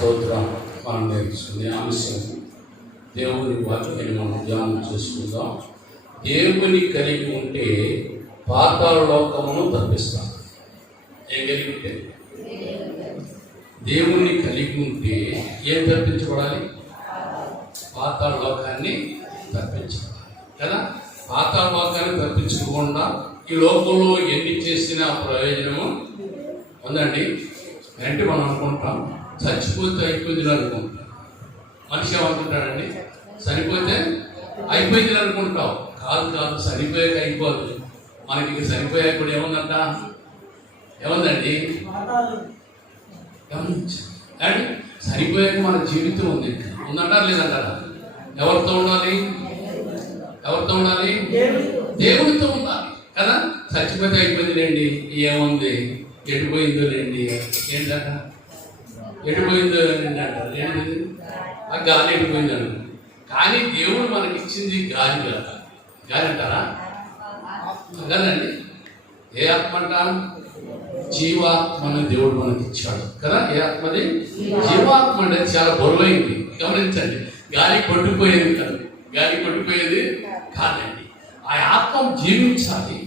స్తోత్రం. మనం నేర్చుకునే అంశం దేవుని వాక్యాన్ని మనం ధ్యానం చేసుకుందాం. దేవుని కలిగి ఉంటే పాతాళ లోకమును తప్పిస్తాం. ఏం కలిగి ఉంటే? దేవుణ్ణి కలిగి ఉంటే ఏం తప్పించబడాలి? పాతాళ లోకాన్ని తప్పించబడాలి కదా. పాతాళ లోకాన్ని తప్పించుకోకుండా ఈ లోకంలో ఎన్ని చేసినా ప్రయోజనము ఉందండి అంటే మనం అనుకుంటాం చచ్చిపోతే అయిపోయింది అనుకుంటాం. మనిషి ఏమనుకుంటాడండి? చనిపోతే అయిపోయింది అనుకుంటాం. కాదు కాదు, చనిపోయాక అయిపోదు. మనకి ఇక చనిపోయాక కూడా ఏముందంట? ఏముందండి? గమనించండి, చనిపోయాక మన జీవితం ఉంది. ఉందంటారా లేదంటారా? ఎవరితో ఉండాలి? ఎవరితో ఉండాలి? దేవుడితో ఉండాలి కదా. చచ్చిపోతే అయిపోయింది లేండి, ఏముంది, ఎటుపోయిందో లేండి, ఏంటంట ఎటుపోయిందో లేండి అంటారు. ఏంటి? ఆ గాలి ఎటుపోయిందని. కానీ దేవుడు మనకి ఇచ్చింది గాలి కదా. గాలి అంటారా? కదండి. ఏ ఆత్మ అంట? జీవాత్మని దేవుడు మనకి ఇచ్చాడు కదా. ఏ ఆత్మది? జీవాత్మ అంటే చాలా బరువైంది. గమనించండి, గాలి కొట్టుకుపోయేది కాదు, గాలి కొట్టుకుపోయేది కాదండి. ఆ ఆత్మ జీవించాలి,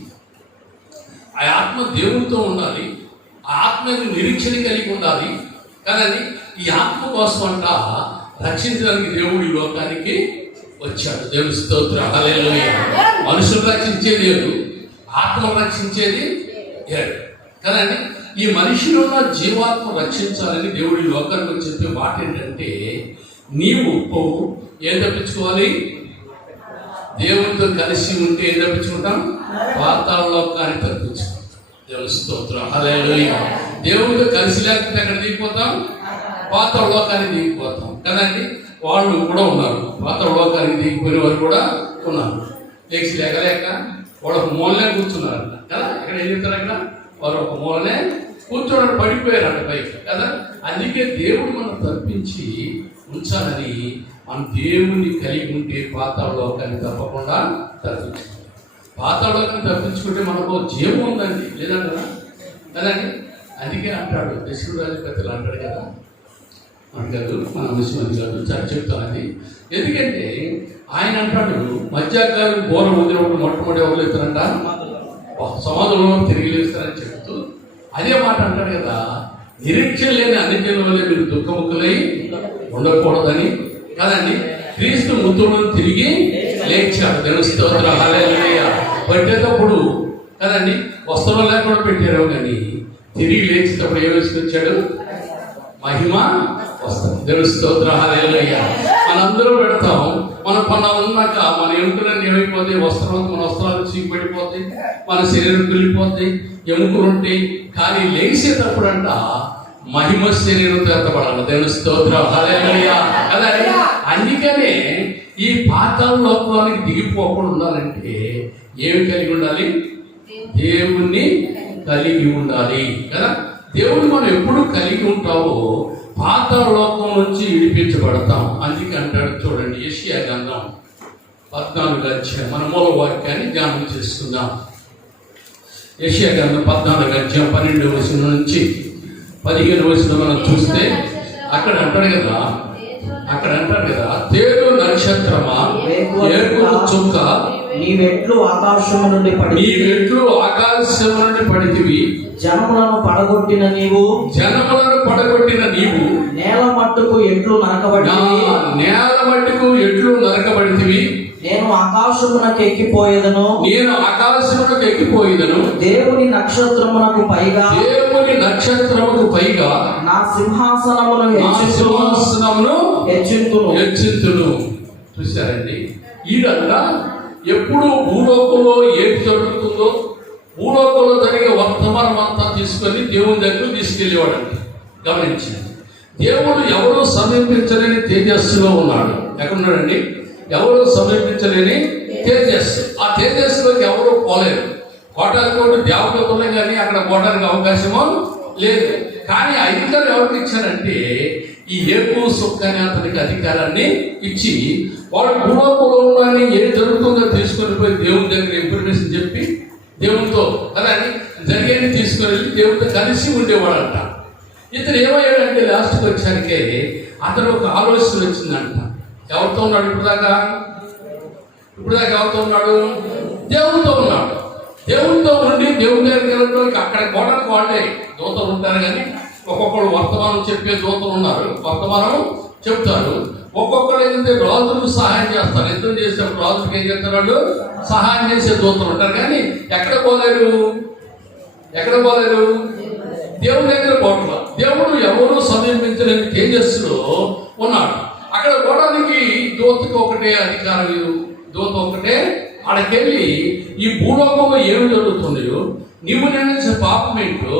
ఆ ఆత్మ దేవుడితో ఉండాలి, ఆ ఆత్మ నిరీక్షణ కలిగి ఉండాలి కదండి. ఈ ఆత్మ కోసం అంట రక్షించడానికి దేవుడు ఈ లోకానికి వచ్చాడు. దేవుని స్తోత్రం, హల్లెలూయా. మనుషులు రక్షించేది లేదు, ఆత్మను రక్షించేది లేదు కదండి. ఈ మనిషిలో ఉన్న జీవాత్మ రక్షించాలని దేవుడు ఈ లోకానికి చెప్పే మాట ఏంటంటే, నీవు ఏం తప్పించుకోవాలి? దేవునితో కలిసి ఉంటే ఏం తప్పించుకుంటాం? పాతాళ లోకాన్ని తప్పించుకుంటాం. దేవుని స్తోత్రం, హల్లెలూయా. దేవునితో కలిసి లేకపోతే ఎక్కడ దిగిపోతాం? పాతాళ లోకానికి దిగిపోతాం కదండి. వాళ్ళు కూడా ఉన్నారు, పాతాళ లోకానికి దిగిపోయిన వారు కూడా ఉన్నారు. లేచి లేకలేక వాళ్ళు ఒక మూలనే కూర్చున్నారు కదా. ఎక్కడ ఏం చెప్తారు? అక్కడ వారు ఒక మూలనే కూర్చోడానికి పడిపోయారు అంట పైకి కదా. అందుకే దేవుడు మనం తప్పించి ఉంచాలని మన దేవుని కలిగి ఉంటే పాతాళ లోకాన్ని తప్పకుండా తప్పించుకుంటాం. పాతాళ లోకాన్ని తప్పించుకుంటే మనకు జీవం ఉందండి, లేదంటారా కదండి. అందుకే అంటాడు దశరథరాజు అంటాడు కదా, అంటాడు మన ముఖ్యమంత్రి గారు చాలా చెప్తానని. ఎందుకంటే ఆయన అంటాడు మధ్యాహ్నం ఘోర వదిలినప్పుడు మొట్టమొదటి ఎవరు లేస్తారంట? సమాధుల్లో తిరిగి లేస్తారని చెప్తూ అదే మాట అంటాడు కదా, నిరీక్షణ లేని అన్ని జనుల వల్లే మీరు దుఃఖముఖులై ఉండకూడదని కదండి. క్రీస్తు మృతులను తిరిగి లేచాడు. దేవుని స్తోత్రం, హల్లెలూయా. పట్టేటప్పుడు కదండి వస్త్రం లేకుండా పెట్టారు, కానీ తిరిగి లేచేటప్పుడు ఏ వేసుకొచ్చాడు? మహిమ వస్త్రం. దేవుని స్తోత్రం, హల్లెలూయా. మనందరూ పెడతాం, మన పని ఉన్నాక మన ఎముకలన్నీ ఏమైపోతాయి? మన వస్త్రాలు చీకబడిపోతాయి, మన శరీరం కుళ్ళిపోతాయి, ఎముకలు ఉంటాయి. కానీ లేచేటప్పుడు అంట మహిమ శరీరంతో ఎత్తబడాలి. దేవుని స్తోత్రం, హల్లెలూయా. అలాగే అందుకనే ఈ పాతాళ లోకానికి దిగిపోకుండా ఉండాలంటే ఏమి కలిగి ఉండాలి? దేవుణ్ణి కలిగి ఉండాలి కదా. దేవుడు మనం ఎప్పుడు కలిగి ఉంటావో పాతాళ లోకం నుంచి విడిపించబడతాం. అందుకే అంటాడు చూడండి, యెషయా గ్రంథం 14వ అధ్యాయం. మన మూల వాక్యాన్ని ధ్యానం చేసుకుందాం. యెషయా గ్రంథం 14వ అధ్యాయం 12వ వచనం నుంచి 15వ వచనం మనం చూస్తే అక్కడ అంటాడు కదా, తేరు నక్షత్రమా, ఏర్పుల చుక్క, నీ మెట్లు ఆకాశము నుండి పడితివి. జనములను పడగొట్టిన నీవు నేల మట్టుకు ఎట్లు నరకబడితివి. నేను ఆకాశమునకు ఎక్కిపోయేదను. దేవుని నక్షత్రమునకు పైగా నా సింహాసనమును హెచ్చింతును. చూశారండి, ఈడంతా ఎప్పుడు భూలోకంలో ఏది జరుగుతుందో భూలోకంలో జరిగే వర్తమానం అంతా తీసుకొని దేవుని దగ్గర తీసుకెళ్ళేవాడండి. గమనించండి, దేవుడు ఎవరో సమీపించలేని తేజస్సులో ఉన్నాడు. ఎక్కడున్నాడండి? ఎవరో సమీపించలేని తేజస్సు. ఆ తేజస్సులోకి ఎవరూ పోలేరు. కోటాలు దేవతలు ఉన్నాయి, కానీ అక్కడ పోవడానికి అవకాశమో లేదు. కానీ అధికారం ఎవరికి ఇచ్చారంటే ఈ ఏపు సుక్కని అతనికి అధికారాన్ని ఇచ్చి వాడు భూలోకంలో ఉన్నాడని ఏం జరుగుతుందో తీసుకొని పోయి దేవుని దగ్గర ఇన్ఫర్మేషన్ చెప్పి దేవునితో కదా జరిగేది తీసుకొని వెళ్ళి దేవునితో కలిసి ఉండేవాడంట. ఇతను ఏమయ్యాడంటే లాస్ట్కి వచ్చానికే అతను ఒక ఆలోచన వచ్చిందంట. ఎవరితో ఉన్నాడు ఇప్పుడుదాకా ఎవరితో ఉన్నాడు? దేవునితో ఉన్నాడు. దేవునితో ఉండి దేవుని దగ్గరికి వెళ్ళడానికి అక్కడ గోడకు వాళ్ళే దూతలు ఉంటారు, కానీ ఒక్కొక్కరు వర్తమానం చెప్పే దూతలు ఉన్నారు, వర్తమానం చెప్తారు. ఒక్కొక్కరు ఏంటంటే రాజులకు సహాయం చేస్తారు. యుద్ధం చేసేటప్పుడు రాజులకు ఏం చేస్తారు? వాళ్ళు సహాయం చేసే దూతలు ఉంటారు, కానీ ఎక్కడ పోలేరు దేవుని దగ్గర పోవట్ల. దేవుడు ఎవరు సమీపించలేని తేజస్సులో ఉన్నాడు. అక్కడ పోవడానికి దూతకు ఒకటే అధికారం, దూత ఒకటే ఆడకెళ్ళి ఈ భూలోకంలో ఏమి జరుగుతున్నాయో, నీవు నేను పాపం ఏంటో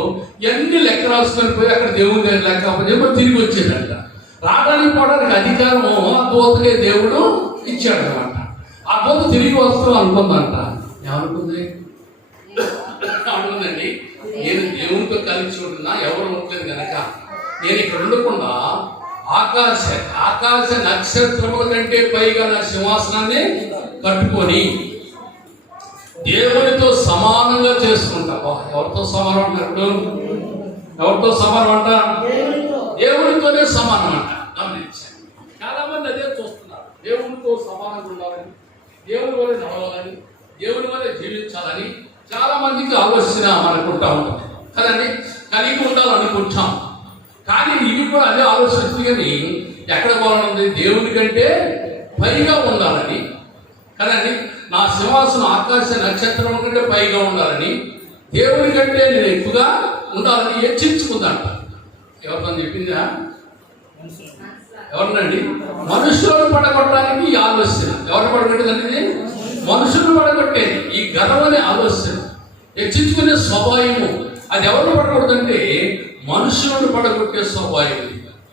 ఎన్ని లెక్క రాసుకొని పోయి అక్కడ దేవుని దగ్గర లెక్క చెప్పి తిరిగి వచ్చేదంట. రావడానికి పోవడానికి అధికారం ఆ దూతకే దేవుడు ఇచ్చాడు అనమాట. ఆ దూత తిరిగి వస్తూ అనుకుందంట. ఏమనుకుందండి? నేను దేవునితో కలిసి ఉంటున్నా, ఎవరు ఉంటుంది కనుక నేను ఇక్కడ ఉండకుండా ఆకాశ నక్షత్రముల కంటే పైగా నా సింహాసనాన్ని కట్టుకొని దేవునితో సమానంగా చేసుకుంటా. ఎవరితో సమానం అన్నట్టు? ఎవరితో సమానం అంట? దేవునితోనే సమానం అంట. గమనించండి, చాలా మంది అదే చూస్తున్నారు. దేవునితో సమానంగా ఉండాలని, దేవుని వల్ల నడవాలని, దేవుని వల్ల జీవించాలని చాలా మందికి ఆలోచన అనుకుంటా ఉంటాం కదండి. కలిగి ఉండాలనుకుంటాం, కానీ ఇది కూడా అదే ఆలోచిస్తుంది. కానీ ఎక్కడ పోవాలనుంది? దేవుని కంటే పైగా ఉండాలని కదండి. నా సింహాసనం ఆకాశ నక్షత్రం కంటే పైగా ఉండాలని, దేవుని కంటే నేను ఎక్కువగా ఉండాలని హెచ్చించుకుందంట. ఎవరిని చెప్పిందా? ఎవరినండి? మనుషులను పడగొట్టడానికి ఈ ఆలోచన. ఎవరు పడగొట్టేదండి? మనుషులను పడగొట్టేది ఈ గర్వం అనే ఆలోచన, హెచ్చించుకునే స్వభావము. అది ఎవరిని పడకూడదంటే మనుషులను పడగొట్టే స్వభావం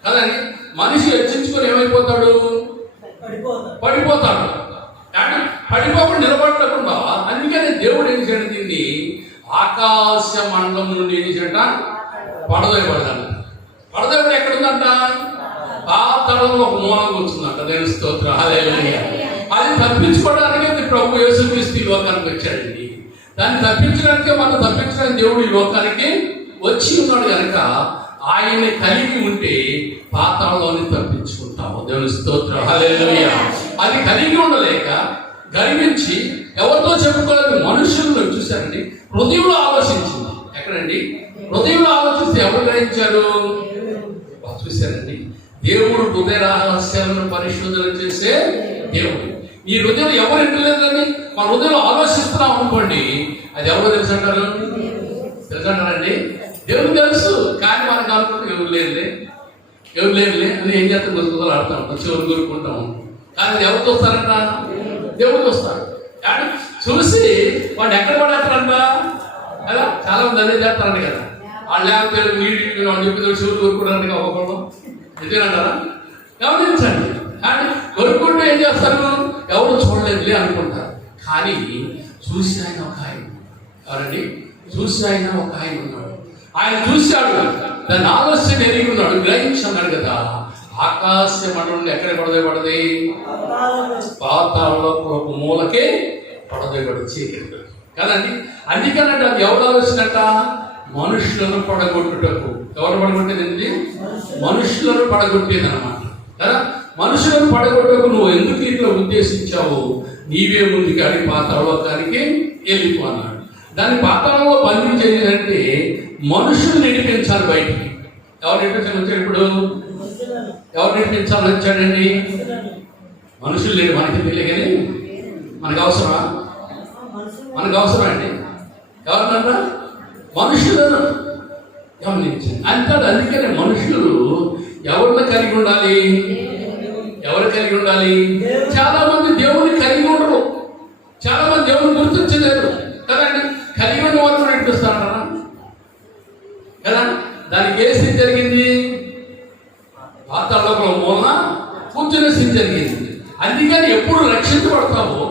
కదండి. మనిషి హెచ్చించుకొని ఏమైపోతాడు? పడిపోతాడు. పడిపోకుండా నిలబడకుండా. అందుకని దేవుడు ఏం చేయడం, దీన్ని ఆకాశ మండలం నుండి ఏం చేయట? పడదోయబడదంట. పడదోయబడి ఎక్కడుందంట? పాతాళంలో ఒక మూలంగా వచ్చిందంట. దేవుని స్తోత్రం, హల్లెలూయా. అది తప్పించుకోవడానికి ప్రభు యేసుక్రీస్తు ఈ లోకానికి వచ్చాడండి. దాన్ని తప్పించడానికే మనం తప్పించడానికి దేవుడు ఈ లోకానికి వచ్చి ఉన్నాడు కనుక ఆయన్ని కలిగి ఉంటే పాతాళంలోని తప్పించుకుంటాము. దేవుని స్తోత్రం, హల్లెలూయా. అది కలిగి ఉండలేక గర్వించి ఎవరితో చెప్పుకోలేదు మనుషులను చూశారండి. హృదయంలో ఆలోచించింది. ఎక్కడండి? హృదయంలో ఆలోచిస్తే ఎవరు గ్రహించారు? చూశారండి. దేవుడు హృదయ రహస్యాలను పరిశోధన చేసే దేవుడు. ఈ హృదయం ఎవరు ఎంటలేదని మన హృదయంలో ఆలోచిస్తున్నాం అనుకోండి, అది ఎవరు తెలుసంటారు? తెలుసంటారండి? దేవుడు తెలుసు, కానీ మనకు అనుకుంటే ఎవరు లేదులే అని ఏం చేస్తాం? గుర్తులు ఆడతాం, చివరి కోరుకుంటాం. కానీ ఎవరు చూస్తారంట? దేవుడు చూస్తాడు. చూసి వాడు ఎక్కడ పడేస్తారంట కదా. చాలా మంది అదే చేస్తారంట కదా. వాళ్ళు లేకపోతే నీళ్ళు వాళ్ళు చెప్పి చివరి కోరుకుంటారంట ఒక్కొక్కరు. నిజమేనంటారా? గమనించండి. కానీ కొనుక్కుంటూ ఏం చేస్తారు? ఎవరు చూడలేదులే అనుకుంటారు. కానీ చూసి ఆయన ఒక ఆయన ఎవరండి? చూసి ఆయన ఒక ఆయన ఉన్నాడు. ఆయన చూశాడు, దాన్ని ఆలోచన ఎరిగి ఉన్నాడు, గ్రహించాడు కదా. ఆకాశ మండలం ఎక్కడ పడదే పాతాళంలో ఒక మూలకే పడదేపడి కదండి. అందుకనంటే అది ఎవరు ఆలోచనట? మనుషులను పడగొట్టుటకు. ఎవరు పడగొట్టేది? మనుషులను పడగొట్టేది అనమాట కదా. మనుషులను పడగొట్టకు నువ్వు ఎందుకు ఇట్లా ఉద్దేశించావు? నీవే ముందుకి అడిగి పాతాళలోకానికి వెళ్ళిపో అన్నాడు. దాన్ని పాతాళంలో బంధించేదంటే మనుషులు నడిపించాలి బయటికి. ఎవరు నడిపించాలని వచ్చాడు? ఇప్పుడు ఎవరు నడిపించాలని వచ్చాడండి? మనుషులు లేడు, మనకి తెలియదు. కానీ మనకు అవసరమా? మనకు అవసరం అండి. ఎవరినన్నా? మనుషులను గమనించండి అంటాడు. అందుకనే మనుషులు ఎవరిని కలిగి ఉండాలి? ఎవరు కలిగి ఉండాలి? చాలా మంది దేవుని కలిగి ఉండరు, చాలా మంది దేవుని గుర్తించలేరు కదండి. కలిగి ఉన్న వాళ్ళు నడిపిస్తారా కదా. దానికి ఏ స్థితి జరిగింది? పాతాళంలో మూలన కూర్చునే స్థితి జరిగింది. అందుకని ఎప్పుడు రక్షించబడతావో,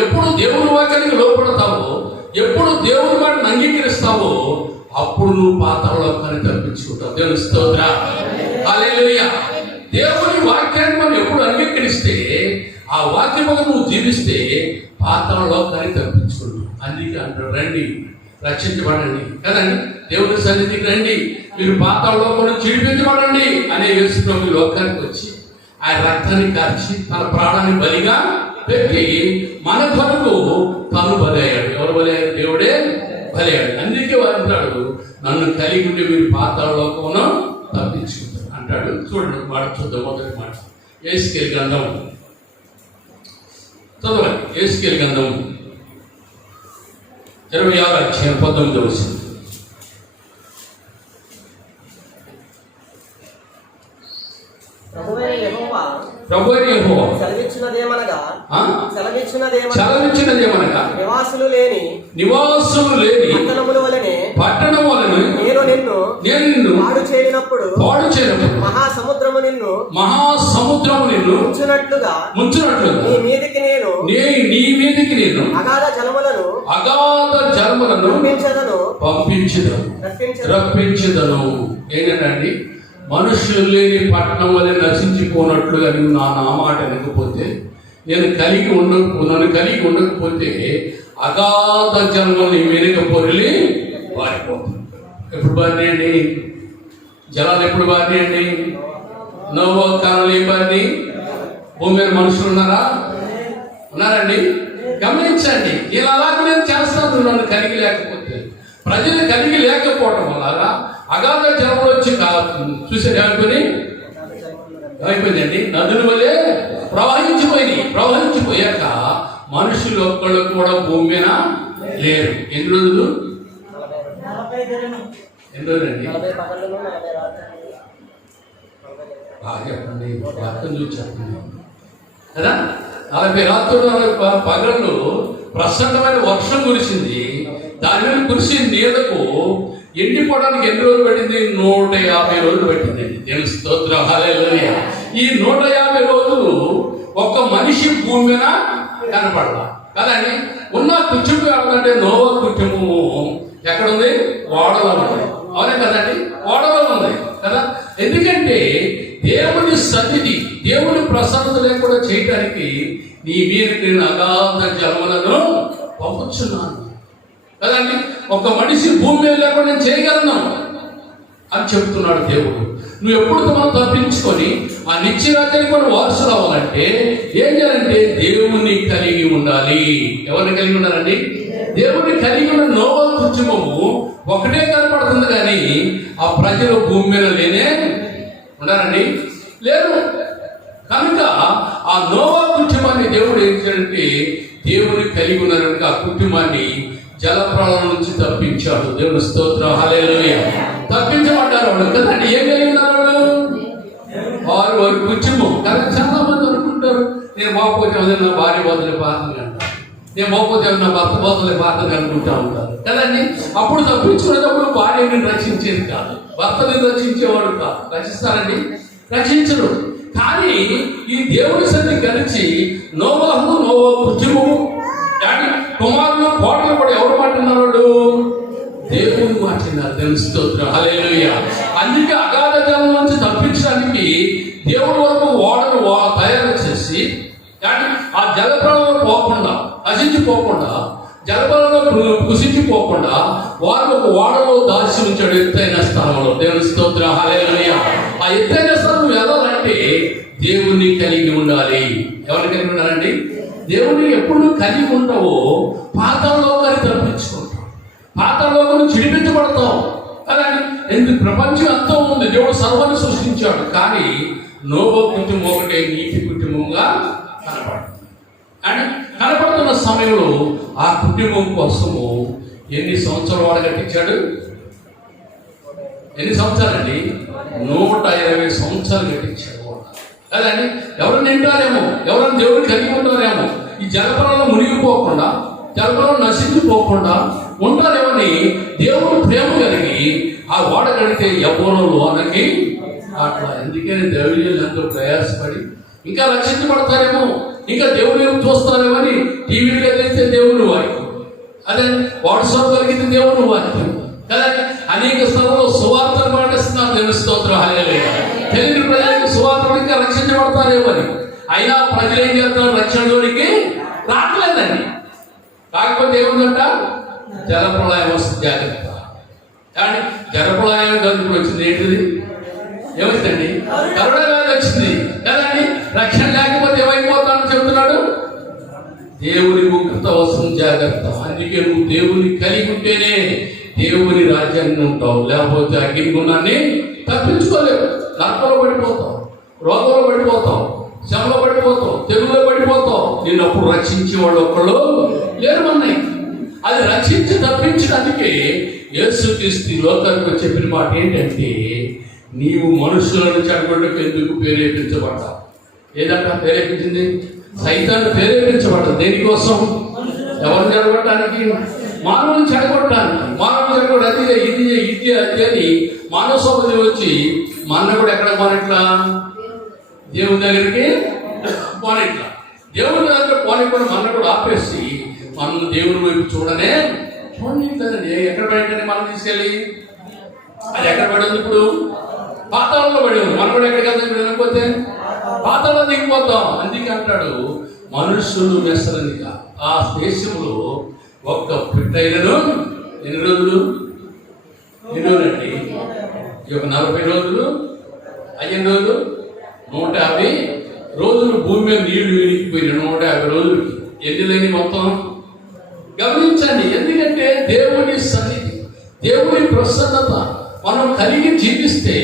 ఎప్పుడు దేవుని వాక్యానికి లోపడతావో, ఎప్పుడు దేవుని వాటిని అంగీకరిస్తావో అప్పుడు నువ్వు పాతాళలోకాన్ని తప్పించుకుంటావు. దేవుని స్తోత్రం, హల్లెలూయా. దేవుని వాక్యాన్ని మనం ఎప్పుడు అంగీకరిస్తే, ఆ వాక్యముగా నువ్వు జీవిస్తే పాతాళలోకాన్ని తప్పించుకుంటావు. అందుకే అంటాడు, రండి రక్షించబడండి కదండి. దేవుని సన్నిధికి రండి, మీరు పాతాళలోకం నుంచి విడిపించబడండి అనే యేసు ప్రభు లోకానికి వచ్చి ఆయన రక్తాన్ని కార్చి తన ప్రాణాన్ని బలిగా పెట్టి మన కొరకు తాను బలయ్యాడు. ఎవరు బలయ్యాడు? దేవుడే బలయ్యాడు. అందుకే వారు అంటాడు, నన్ను కలిగి ఉండి మీరు పాతాళలోకమును తప్పించుకుంటారు అంటాడు. చూడండి మాట చూద్దాం. మొదటి మాట యేసుకేలు గ్రంథం చదవండి. యేసుకేలు గ్రంథం 26 అధ్యాయం 19వ వచనం. ప్రభువైన యెహోవా ప్రభువైన యెహోవా సెలవిచ్చినదేమనగా నివాసులు లేని పట్టణముల వలెనే నేను నిన్ను పాడు చేయనప్పుడు మహాసముద్రము నిన్ను ముంచునట్లుగా నీ మీదికి నేను అగాధ జలములను రప్పించదను. ఏంటండి? మనుషులు లేని పట్టణం వల్ల నశించిపోనట్లుగా నువ్వు నా మాట వినకపోతే, నన్ను కలిగి ఉండకపోతే అగాధ జలములు నీ వెనుక పొరిలి పారిపోతుంది. ఎప్పుడు బారినాయండి జలాలు? ఎప్పుడు బారినాయండి? నోవా కాలంలో ఏం బారిని? భూమి మీద మనుషులు ఉన్నారండి? గమనించండి. నేను అలాగే నేను చేస్తాను. నన్ను కలిగి లేకపోతే, ప్రజలు కలిగి లేకపోవడం వల్ల అగాధ జలంలో వచ్చి చూసారు ఏమైపోయిందండి? నదుల వలె ప్రవహించిపోయాక మనుషులు ఒక్కళ్ళు కూడా భూమి మీద లేరు. ఎన్ని రోజులు? ఎన్ని రోజులండి? చెప్పండి. అర్థం చూసి చెప్పండి కదా. 40 రాత్రులు 40 పగళ్ళు ప్రచండమైన వర్షం కురిసింది. దాని మీద కురిసి నీళ్లకు ఎండిపోవడానికి ఎన్ని రోజులు పట్టింది? 150 రోజులు పట్టిందండి. దేవుని స్తోత్రం, హల్లెలూయా. ఈ 150 రోజులు ఒక్క మనిషి భూమి మీద కనపడాల కదండి. ఉన్న కుటుంబం ఏమంటే నోవా కుటుంబము ఎక్కడుంది? ఓడలో ఉంది. అవునే కదండి, ఓడలో ఉంది కదా. ఎందుకంటే దేవుని సన్నిధి, దేవుని ప్రసన్నత లేకుండా చేయడానికి నీ మీదకి నేను అగాధ జలములను పంపుచున్నాను కదండి. ఒక మనిషి భూమి మీద లేకుండా నేను చేయగలను అని చెప్తున్నాడు దేవుడు. నువ్వు ఎప్పుడు మనం తప్పించుకొని ఆ నిత్యరాజ్యానికి మనం వారసులు అవ్వాలంటే ఏం చేయాలంటే దేవుని కలిగి ఉండాలి. ఎవరిని కలిగి ఉండాలండి? దేవుని కలిగి ఉన్న నోవా కుటుంబము ఒకటే కనపడుతుంది, కానీ ఆ ప్రజలు భూమి మీద లేనే ఉండాలండి, లేరు. కనుక ఆ నోవా కుటుంబాన్ని దేవుడు ఏం చేయాలంటే దేవుని కలిగి ఉన్నారంటే ఆ కుటుంబాన్ని జలప్రళయం నుంచి తప్పించాడు. దేవుని స్తోత్రం, హల్లెలూయా. తప్పించబడ్డారు వాళ్ళు కదండి. ఏం కలిగి ఉన్నారు వారు? వారి కుటుంబం. కానీ చాలా మంది అనుకుంటారు, నేను మోకపోతే నా భార్య బదులే పాత్రలు అంటారు, నేను మోకపోతే నా భర్త బదులే పాత్రలు అనుకుంటా ఉంటారు కదండి. అప్పుడు తప్పించుకునేటప్పుడు భార్యని రక్షించేది కాదు, భర్తని రక్షించేవాడు కాదు. రక్షిస్తారండి? రక్షించరు. కానీ ఈ దేవుని సన్నిధి కలిసి నోవా కుటుంబము కానీ కుమారులు కోటలు కూడా ఎవరు మాట్లాడినారు? దేవుని మాట్లాడినారు. దేవుని స్తోత్రం, హల్లెలూయా. అందుకే అగాధ జలం నుంచి తప్పించడానికి దేవుని వరకు ఓడను తయారు చేసి, కానీ ఆ జలప్రళయంలో పోకుండా, నశించిపోకుండా, జలప్రళయంలో కుసించిపోకుండా వారు ఒక ఓడలో దాచి ఉంచాడు ఎత్తైన స్థలంలో. దేవుని స్తోత్రం, హల్లెలూయా. ఆ ఎత్తైన స్థలం వెళ్ళాలంటే దేవుని కలిగి ఉండాలి. ఎవరిని కలిగి ఉండాలండి? దేవుని ఎప్పుడు కలిగి ఉంటావో పాతాళలోకాన్ని తప్పించుకుంటావు, పాతాళలోకం నుంచి విడిపించబడతావు కదండి. ఎందుకు? ప్రపంచం అంతా ఉంది, దేవుడు సర్వాన్ని సృష్టించాడు, కానీ నోవా కుటుంబం ఒకటే నీటి కుటుంబంగా కనపడుతున్న సమయంలో ఆ కుటుంబం కోసము ఎన్ని సంవత్సరాలు వాడు కట్టించాడు? ఎన్ని సంవత్సరాలండి? 120 సంవత్సరాలు కట్టించాడు కదండి. ఎవరిని నింటారేమో, ఎవరైనా దేవుడిని కలిగి ఉంటారేమో, ఈ జలప్రళయంలో మునిగిపోకుండా, జలప్రళయం నశించిపోకుండా ఉంటారేమని దేవుడు ప్రేమ కలిగి ఆ ఓడ కడితే ఎవరో లోనకి అట్లా. ఎందుకని దేవుడు ఎంతో ప్రయాసపడి ఇంకా రక్షించబడతారేమో, ఇంకా దేవుడు చూస్తారేమో అని టీవీలు కలిగితే దేవుని వాక్యం, అదే వాట్సాప్ కలిగితే దేవుని వాక్యం కదండి. అనేక స్థలంలో సువార్తలు పాటిస్తున్నారు. దేవుని స్తోత్రం, హల్లెలూయా. తెలియని ప్రజలకు సువార్త ఇంకా రక్షించబడతారేమో అని. అయినా ప్రజలు ఏం చేస్తారు? రక్షణలోనికి రావట్లేదండి. కాకపోతే ఏముందంట? జలప్రళయం వస్తుంది జాగ్రత్త. కానీ జలప్రళయం గదుపు వచ్చింది ఏంటిది? ఏమైందండి? కరోనా వ్యాధి వచ్చింది కదండి. రక్షణ లేకపోతే ఏమైపోతానని చెబుతున్నాడు. దేవుని ముక్త వస్తుంది జాగ్రత్త. అందుకే నువ్వు దేవుని కలిగి ఉంటేనే దేవుని రాజ్యాన్ని ఉంటావు. లేకపోతే అగ్నిగుణాన్ని తప్పించుకోలేవు. నరకలో పడిపోతావు, రోగంలో పడిపోతావు, శ్రమలో పడిపోతావు, తెగులో పడిపోతావు. నేను అప్పుడు రక్షించే వాళ్ళు ఒక్కళ్ళు లేరు అన్నాయి. అది రక్షించి తప్పించడానికే యేసుక్రీస్తు లోకానికి చెప్పిన మాట ఏంటంటే, నీవు మనుషులను చెడగొట్టకు ఎందుకు ప్రేరేపించబడ్డావు. ఏదంట ప్రేరేపించింది? సైతాన్ని ప్రేరేపించబడ్డాడు. దేనికోసం? ఎవరిని చెడగొట్టడానికి? మానవుని చెడగొట్టడానికి. మానవుని చెడగొట్టు అది ఇది ఇది అది అని మానవ సోపతి వచ్చి మన కూడా ఎక్కడ పోనట్లా? దేవుని దగ్గరికి పోనట్లా. దేవుని దగ్గర పోనకుండా మన కూడా ఆపేసి మనం దేవుని వైపు చూడనే చూడండి. ఎక్కడ పడిందని మనం తీసుకెళ్ళి అది ఎక్కడ పడింది? ఇప్పుడు పాతాళంలో పడి ఉంది. మనం కూడా ఎక్కడికి వెళ్తాం? ఇప్పుడు వెళ్ళకపోతే పాతాళంలో దిగిపోతాం. అందుకే అంటాడు మనుషులు మెసరనిగా ఆ దేశంలో ఒక్క పిట్టైనను ఎన్ని రోజులు? ఎన్ని రోజులండి? ఈ యొక్క 40 రోజులు, 5 రోజులు, 150 రోజులు భూమి మీద నీళ్లు వినిగిపోయిన 150 రోజులకి ఎన్ని లేని మొత్తం గమనించండి. ఎందుకంటే దేవుని సన్నిధి, దేవుని ప్రసన్నత మనం కలిగి జీవిస్తే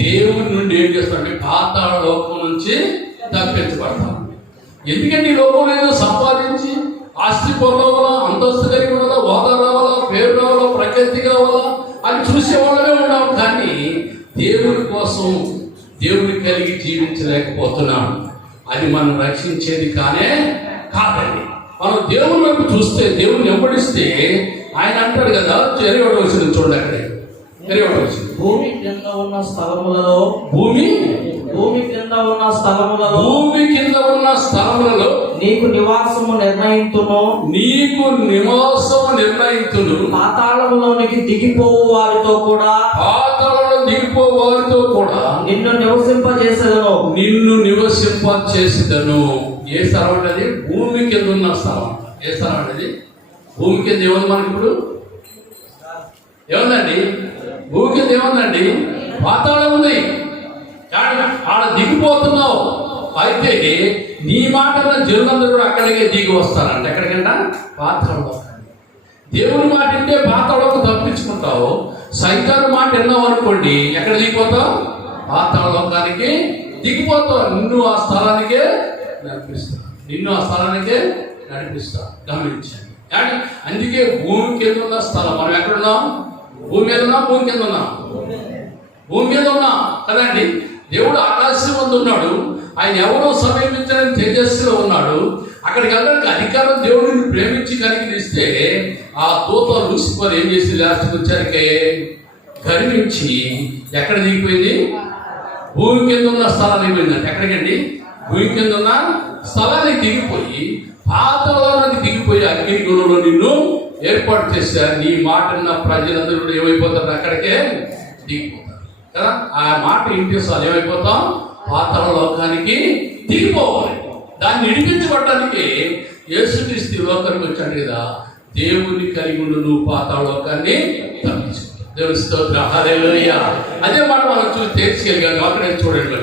దేవుని నుండి ఏం చేస్తామంటే పాతాళ లోకం నుంచి తప్పించబడతాం. ఎందుకంటే ఈ లోకంలో ఏదో సంపాదించి ఆస్తి పొందవాలా, అంతస్తు కలిగి ఉన్నదా, హోదా రావాలా, పేరు రావాలా, ప్రఖ్యాతి కావాలా అని చూసే వాళ్ళమే ఉన్నాం. కానీ దేవుని కోసం దేవుని కలిగి జీవించలేకపోతున్నాం. అది మనం రక్షించేది కాదండి. మనం దేవుని వైపు చూస్తే, దేవుని వెంబడిస్తే ఆయన అంటాడు కదా, చెరివాడు వచ్చింది చూడండి. అక్కడే చెరివాడు వచ్చింది. భూమి కింద ఉన్న స్థలములలో భూమి కింద ఉన్న స్థలములలో నీకు నివాసము నిర్ణయింతును. పాతాళములోనికి దిగిపోవు వారితో కూడా నిన్ను నివసింపజేసేదను. ఏ స్థలం అనేది? భూమి కింద ఉన్న స్థలం. ఏ స్థలం అనేది? భూమి కింద ఏముంది మనకి? ఇప్పుడు ఏముందండి? భూమి కింద ఏముందండి? పాతాళం ఉంది. ఆడ దిగిపోతున్నావు. అయితే నీ మాట జనులందరూ కూడా అక్కడికే దిగి వస్తారంట. ఎక్కడికంట? పాతాళం. దేవుని మాట వింటే పాతాళంకు తప్పించుకుంటావు. సైతాను మాట విన్నావు అనుకోండి, ఎక్కడ దిగిపోతావు? పాతాళలోకానికి దిగిపోతావు. నిన్ను ఆ స్థలానికే నడిపిస్తా. గమనించండి. కానీ అందుకే భూమి కింద ఉన్న స్థలం. మనం ఎక్కడున్నాం? భూమి మీద ఉన్నాం. భూమి మీద ఉన్నాం కదండి. దేవుడు ఆకాశం ముందు ఉన్నాడు. ఆయన ఎవరో సమీపించడానికి తేజస్సులో ఉన్నాడు. అక్కడికి వెళ్ళడానికి అధికారం దేవుడిని ప్రేమించి కలిగిస్తే ఆ దూత లూసిఫర్ ఏం చేసి లాస్ట్కి వచ్చారికే గర్వించి ఎక్కడ దిగిపోయింది? భూమి కింద ఉన్న స్థలానికి పోయిందంటే. ఎక్కడికండి? భూమి కింద ఉన్న స్థలానికి దిగిపోయి పాతాళానికి దిగిపోయి అగ్నిగుణంలో నిన్ను ఏర్పాటు చేశారు. నీ మాట ఉన్న ప్రజలందరూ ఏమైపోతారు? అక్కడికే దిగిపోతారు కదా. ఆ మాట ఇంటి సార్లు ఏమైపోతాం? పాతాళ లోకానికి దిగిపోవాలి. దాన్ని విడిపించబడటానికి యేసుక్రీస్తు లోకానికి వచ్చాడు కదా. దేవుని కలిగి ఉండు, నువ్వు పాతాళ లోకాన్ని తప్పించుకుంటావు. దేవుని స్తోత్రం, హల్లెలూయా. అదే మాట మనం చూసి తెలుసుకెళ్ళాం. అక్కడే చూడండి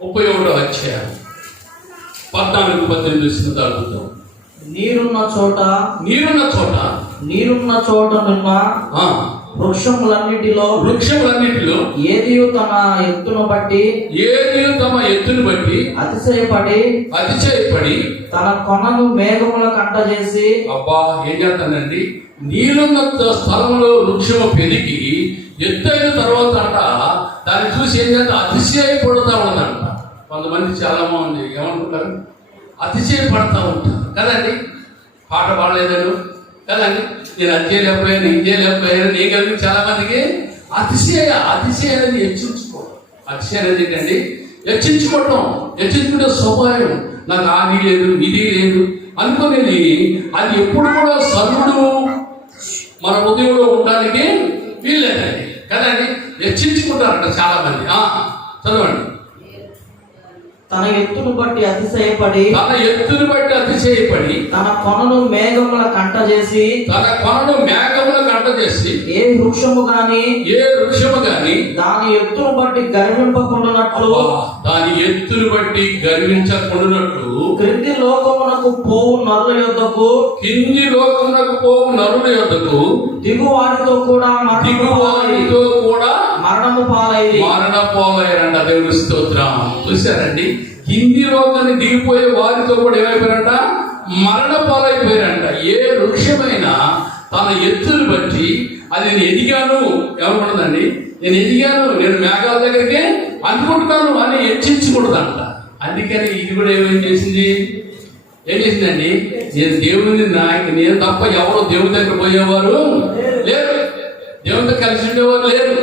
31వ అధ్యాయం 14-18 తాగుతాం. నీరున్న చోట నున్న వృక్షములన్నిటిలో ఏదియు తమ ఎత్తును బట్టి అతిశయపడి తన కొనను మేఘముల కంట చేసి. అబ్బా, ఏం చేస్తానండి? నీరున్న స్థలంలో వృక్షము పెరిగి ఎత్తైన తర్వాత అంట దాన్ని చూసి ఏం చేస్తా? అతిశయపడుతూ ఉందంట. కొంతమంది చాలా మంది ఏమనుకుంటారు? అతిశయపడతా ఉంటారు కదండి. పాట పాడలేదని కదండి, నేను అది చేయలేకపోయాను, ఇది చేయలేకపోయాను. నేను కలిగి చాలా మందికి అతిశయ అనేది హెచ్చించుకోవడం. అతిశయ అనేది ఏంటండి? హెచ్చించుకుంటే స్వభావం. నాకు అది లేదు, ఇది లేదు అనుకునేది. అది ఎప్పుడు కూడా సర్వుడు మన హృదయంలో ఉండడానికి వీల్లేదండి కదండి. హెచ్చించుకుంటారంట చాలా మంది. చదవండి. తన ఎత్తును బట్టి అతిశయపడి తన కొనను మేఘముల కంట చేసి ఏ వృక్షము గాని దాని ఎత్తును బట్టి గర్వింపకుండానట్లు క్రింది లోకమునకు పోవు నరుల యొద్దకు దిగు వారితో కూడా మరణము పాలైరంట. దేవుని స్తోత్రం. చూశారండి, హిందీ లోకాన్ని దిగిపోయే వారితో కూడా ఏమైపోయారంట? మరణ పాలైపోయారంట. ఏ వృక్షమైనా తన ఎత్తుని బట్టి అది నేను ఎదిగాను ఏమనుకుంటుందండి, నేను ఎదిగాను, నేను మేఘాల దగ్గరికి అనుకుంటున్నాను అని హెచ్చించకూడదంట. అందుకని ఇది కూడా ఏం చేసిందండి, నేను దేవుని నేను తప్ప ఎవరో దేవుని దగ్గర పోయేవారు లేరు, దేవునితో కలిసి ఉండేవారు లేరు,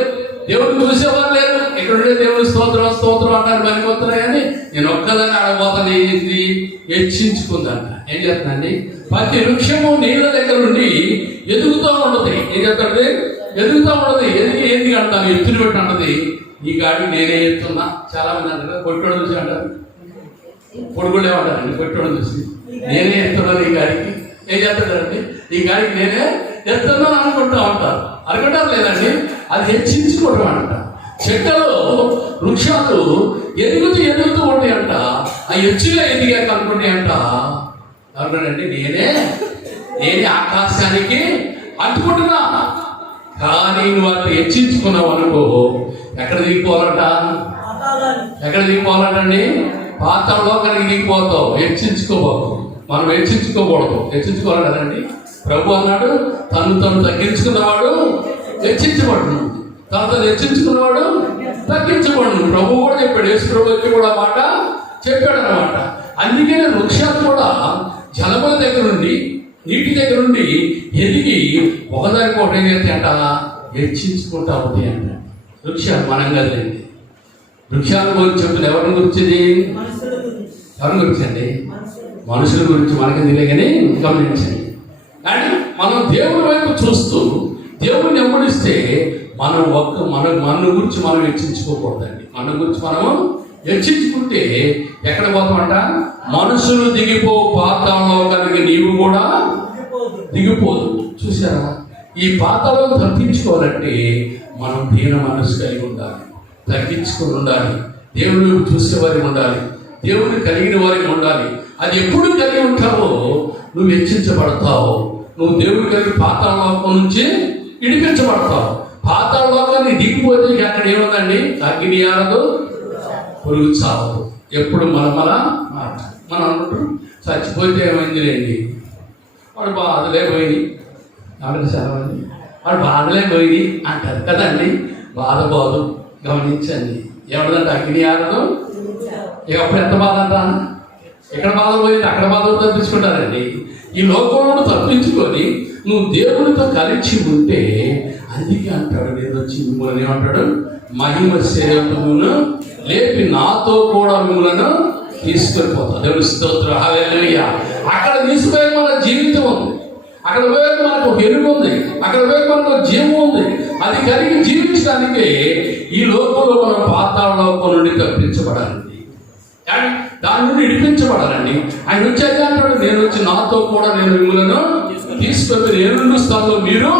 దేవుడిని చూసేవారు లేరు. ఇక్కడ ఉండే దేవుని స్తోత్రం అంటారు పనిపోతున్నాయి కానీ నేను ఒక్కదాన్ని ఆడబోతాను. ఏం చేసింది? హెచ్చించుకుందంట. ఏం చేస్తుందండి, ప్రతి వృక్షము నీళ్ళ దగ్గర నుండి ఎదుగుతూ ఉండదు. ఏం చేస్తాడు? ఎదుగుతూ ఉండదు. ఏంది అంటాను, ఎత్తుని పెట్టి అంటది. ఈ గాడి నేనే ఎత్తున్నా. చాలా మంది అంటారు, కొట్టుకోవడం చూసి అంటారు, పొడుగులు ఏమంటారండి, కొట్టుకోవడం చూసి నేనే ఎత్తున్నాను ఈ గాడికి. ఏం చేస్తాడండి, ఈ గాడికి నేనే ఎత్తున్నాను అనుకుంటా ఉంటారు. అనుకుంటారు లేదండి, అది హెచ్చించుకోవడం అంట. చెట్టలో వృక్షాలు ఎదుగుతూ ఉంటాయి అంట. ఆ హెచ్చుగా ఎదిగాక అనుకుంటాయి అంట. అనుకోండి, నేనే ఆకాశానికి అంటుకుంటున్నా. కానీ నువ్వు అట్లా హెచ్చించుకున్నావు అనుకో, ఎక్కడ దిగిపోవాలంటండి? పాతాళలోకానికి దిగిపోతావు. హెచ్చించుకోబోదు. మనం హెచ్చించుకోకూడదు. హెచ్చించుకోవాలి కదండి. ప్రభు అన్నాడు, తను తగ్గించుకున్నవాడు హెచ్చించబడును, తను హెచ్చించుకున్నవాడు తగ్గించబడును. ప్రభు కూడా చెప్పాడు. యేసు ప్రభు వచ్చి కూడా మాట చెప్పాడు అనమాట. అందుకే వృక్షాలు కూడా జలముల దగ్గర నుండి, నీటి దగ్గర నుండి ఎదిగి ఒకదానికి ఒకటి ఏదైతే అంట హెచ్చించుకుంటా అవుతాయి అంట. వృక్షాలు మనం కదండి. వృక్షాల గురించి చెప్తున్నా. ఎవరిని గురించింది? ఎవరిని గురించి అండి? మనుషుల గురించి మనకి తెలియగానే గమనించండి. కానీ మనం దేవుని వైపు చూస్తూ దేవుని వెంబడిస్తే మన గురించి మనం హెచ్చించుకోకూడదండి. మన గురించి మనము హెచ్చించుకుంటే ఎక్కడ పోతామంట? మనుషులు దిగిపో పాతాళలోకానికి నీవు కూడా దిగిపోదు. చూసారా? ఈ పాతాళం తప్పించుకోవాలంటే మనం దీన మనసు కలిగి ఉండాలి, తగ్గించుకొని ఉండాలి, దేవుని చూసేవారికి ఉండాలి, దేవుని కలిగిన వారికి ఉండాలి. అది ఎప్పుడు కలిగి ఉంటావో నువ్వు హెచ్చించబడతావు. నువ్వు దేవుని కలిగి పాతాళలోకం నుంచి విడిపించబడతావు. పాతాళలోకాన్ని దిగిపోతే అక్కడ ఏముందండి? అగ్ని ఆరదు, పురుగు చావదు. ఎప్పుడు మనం అనుకుంటాం చచ్చిపోతే ఏమైంది లేండి, వాడు బాధలే పోయి, వాడు బాధలే పోయి అంటారు కదండి. బాధపోదు. గమనించండి. ఎవరిదంటే అగ్ని ఆరదు. అప్పుడు ఎంత బాధ అంటా? ఎక్కడ బాధ పోయింది అక్కడ బాధలు తప్పించుకుంటారండి. ఈ లోకంలో తప్పించుకొని నువ్వు దేవుడితో కలిసి ఉంటే, అందుకే అంటాడు, నేను వచ్చి మిమ్మల్ని ఏమంటాడు? మహిమ శరీరమును లేపి నాతో కూడా మిమ్మల్ని తీసుకొని పోతా. దేవుని స్తోత్రం. హల్లెలూయా. అక్కడ తీసుకుపోయే మన జీవితం ఉంది, అక్కడ పోయే మనకు వెలుగు ఉంది, అక్కడ పోయే మనకు జీవం ఉంది. అది కలిగి జీవించడానికి ఈ లోకంలో మనం పాతాళలోకం నుండి తప్పించబడాలండి, దాని నుండి విడిపించబడాలండి. ఆయన వచ్చేది అంటాడు, నేను వచ్చి నాతో కూడా నేను మిమ్మల్ని తీసుకొని నేనుండు స్థలంలో మీరు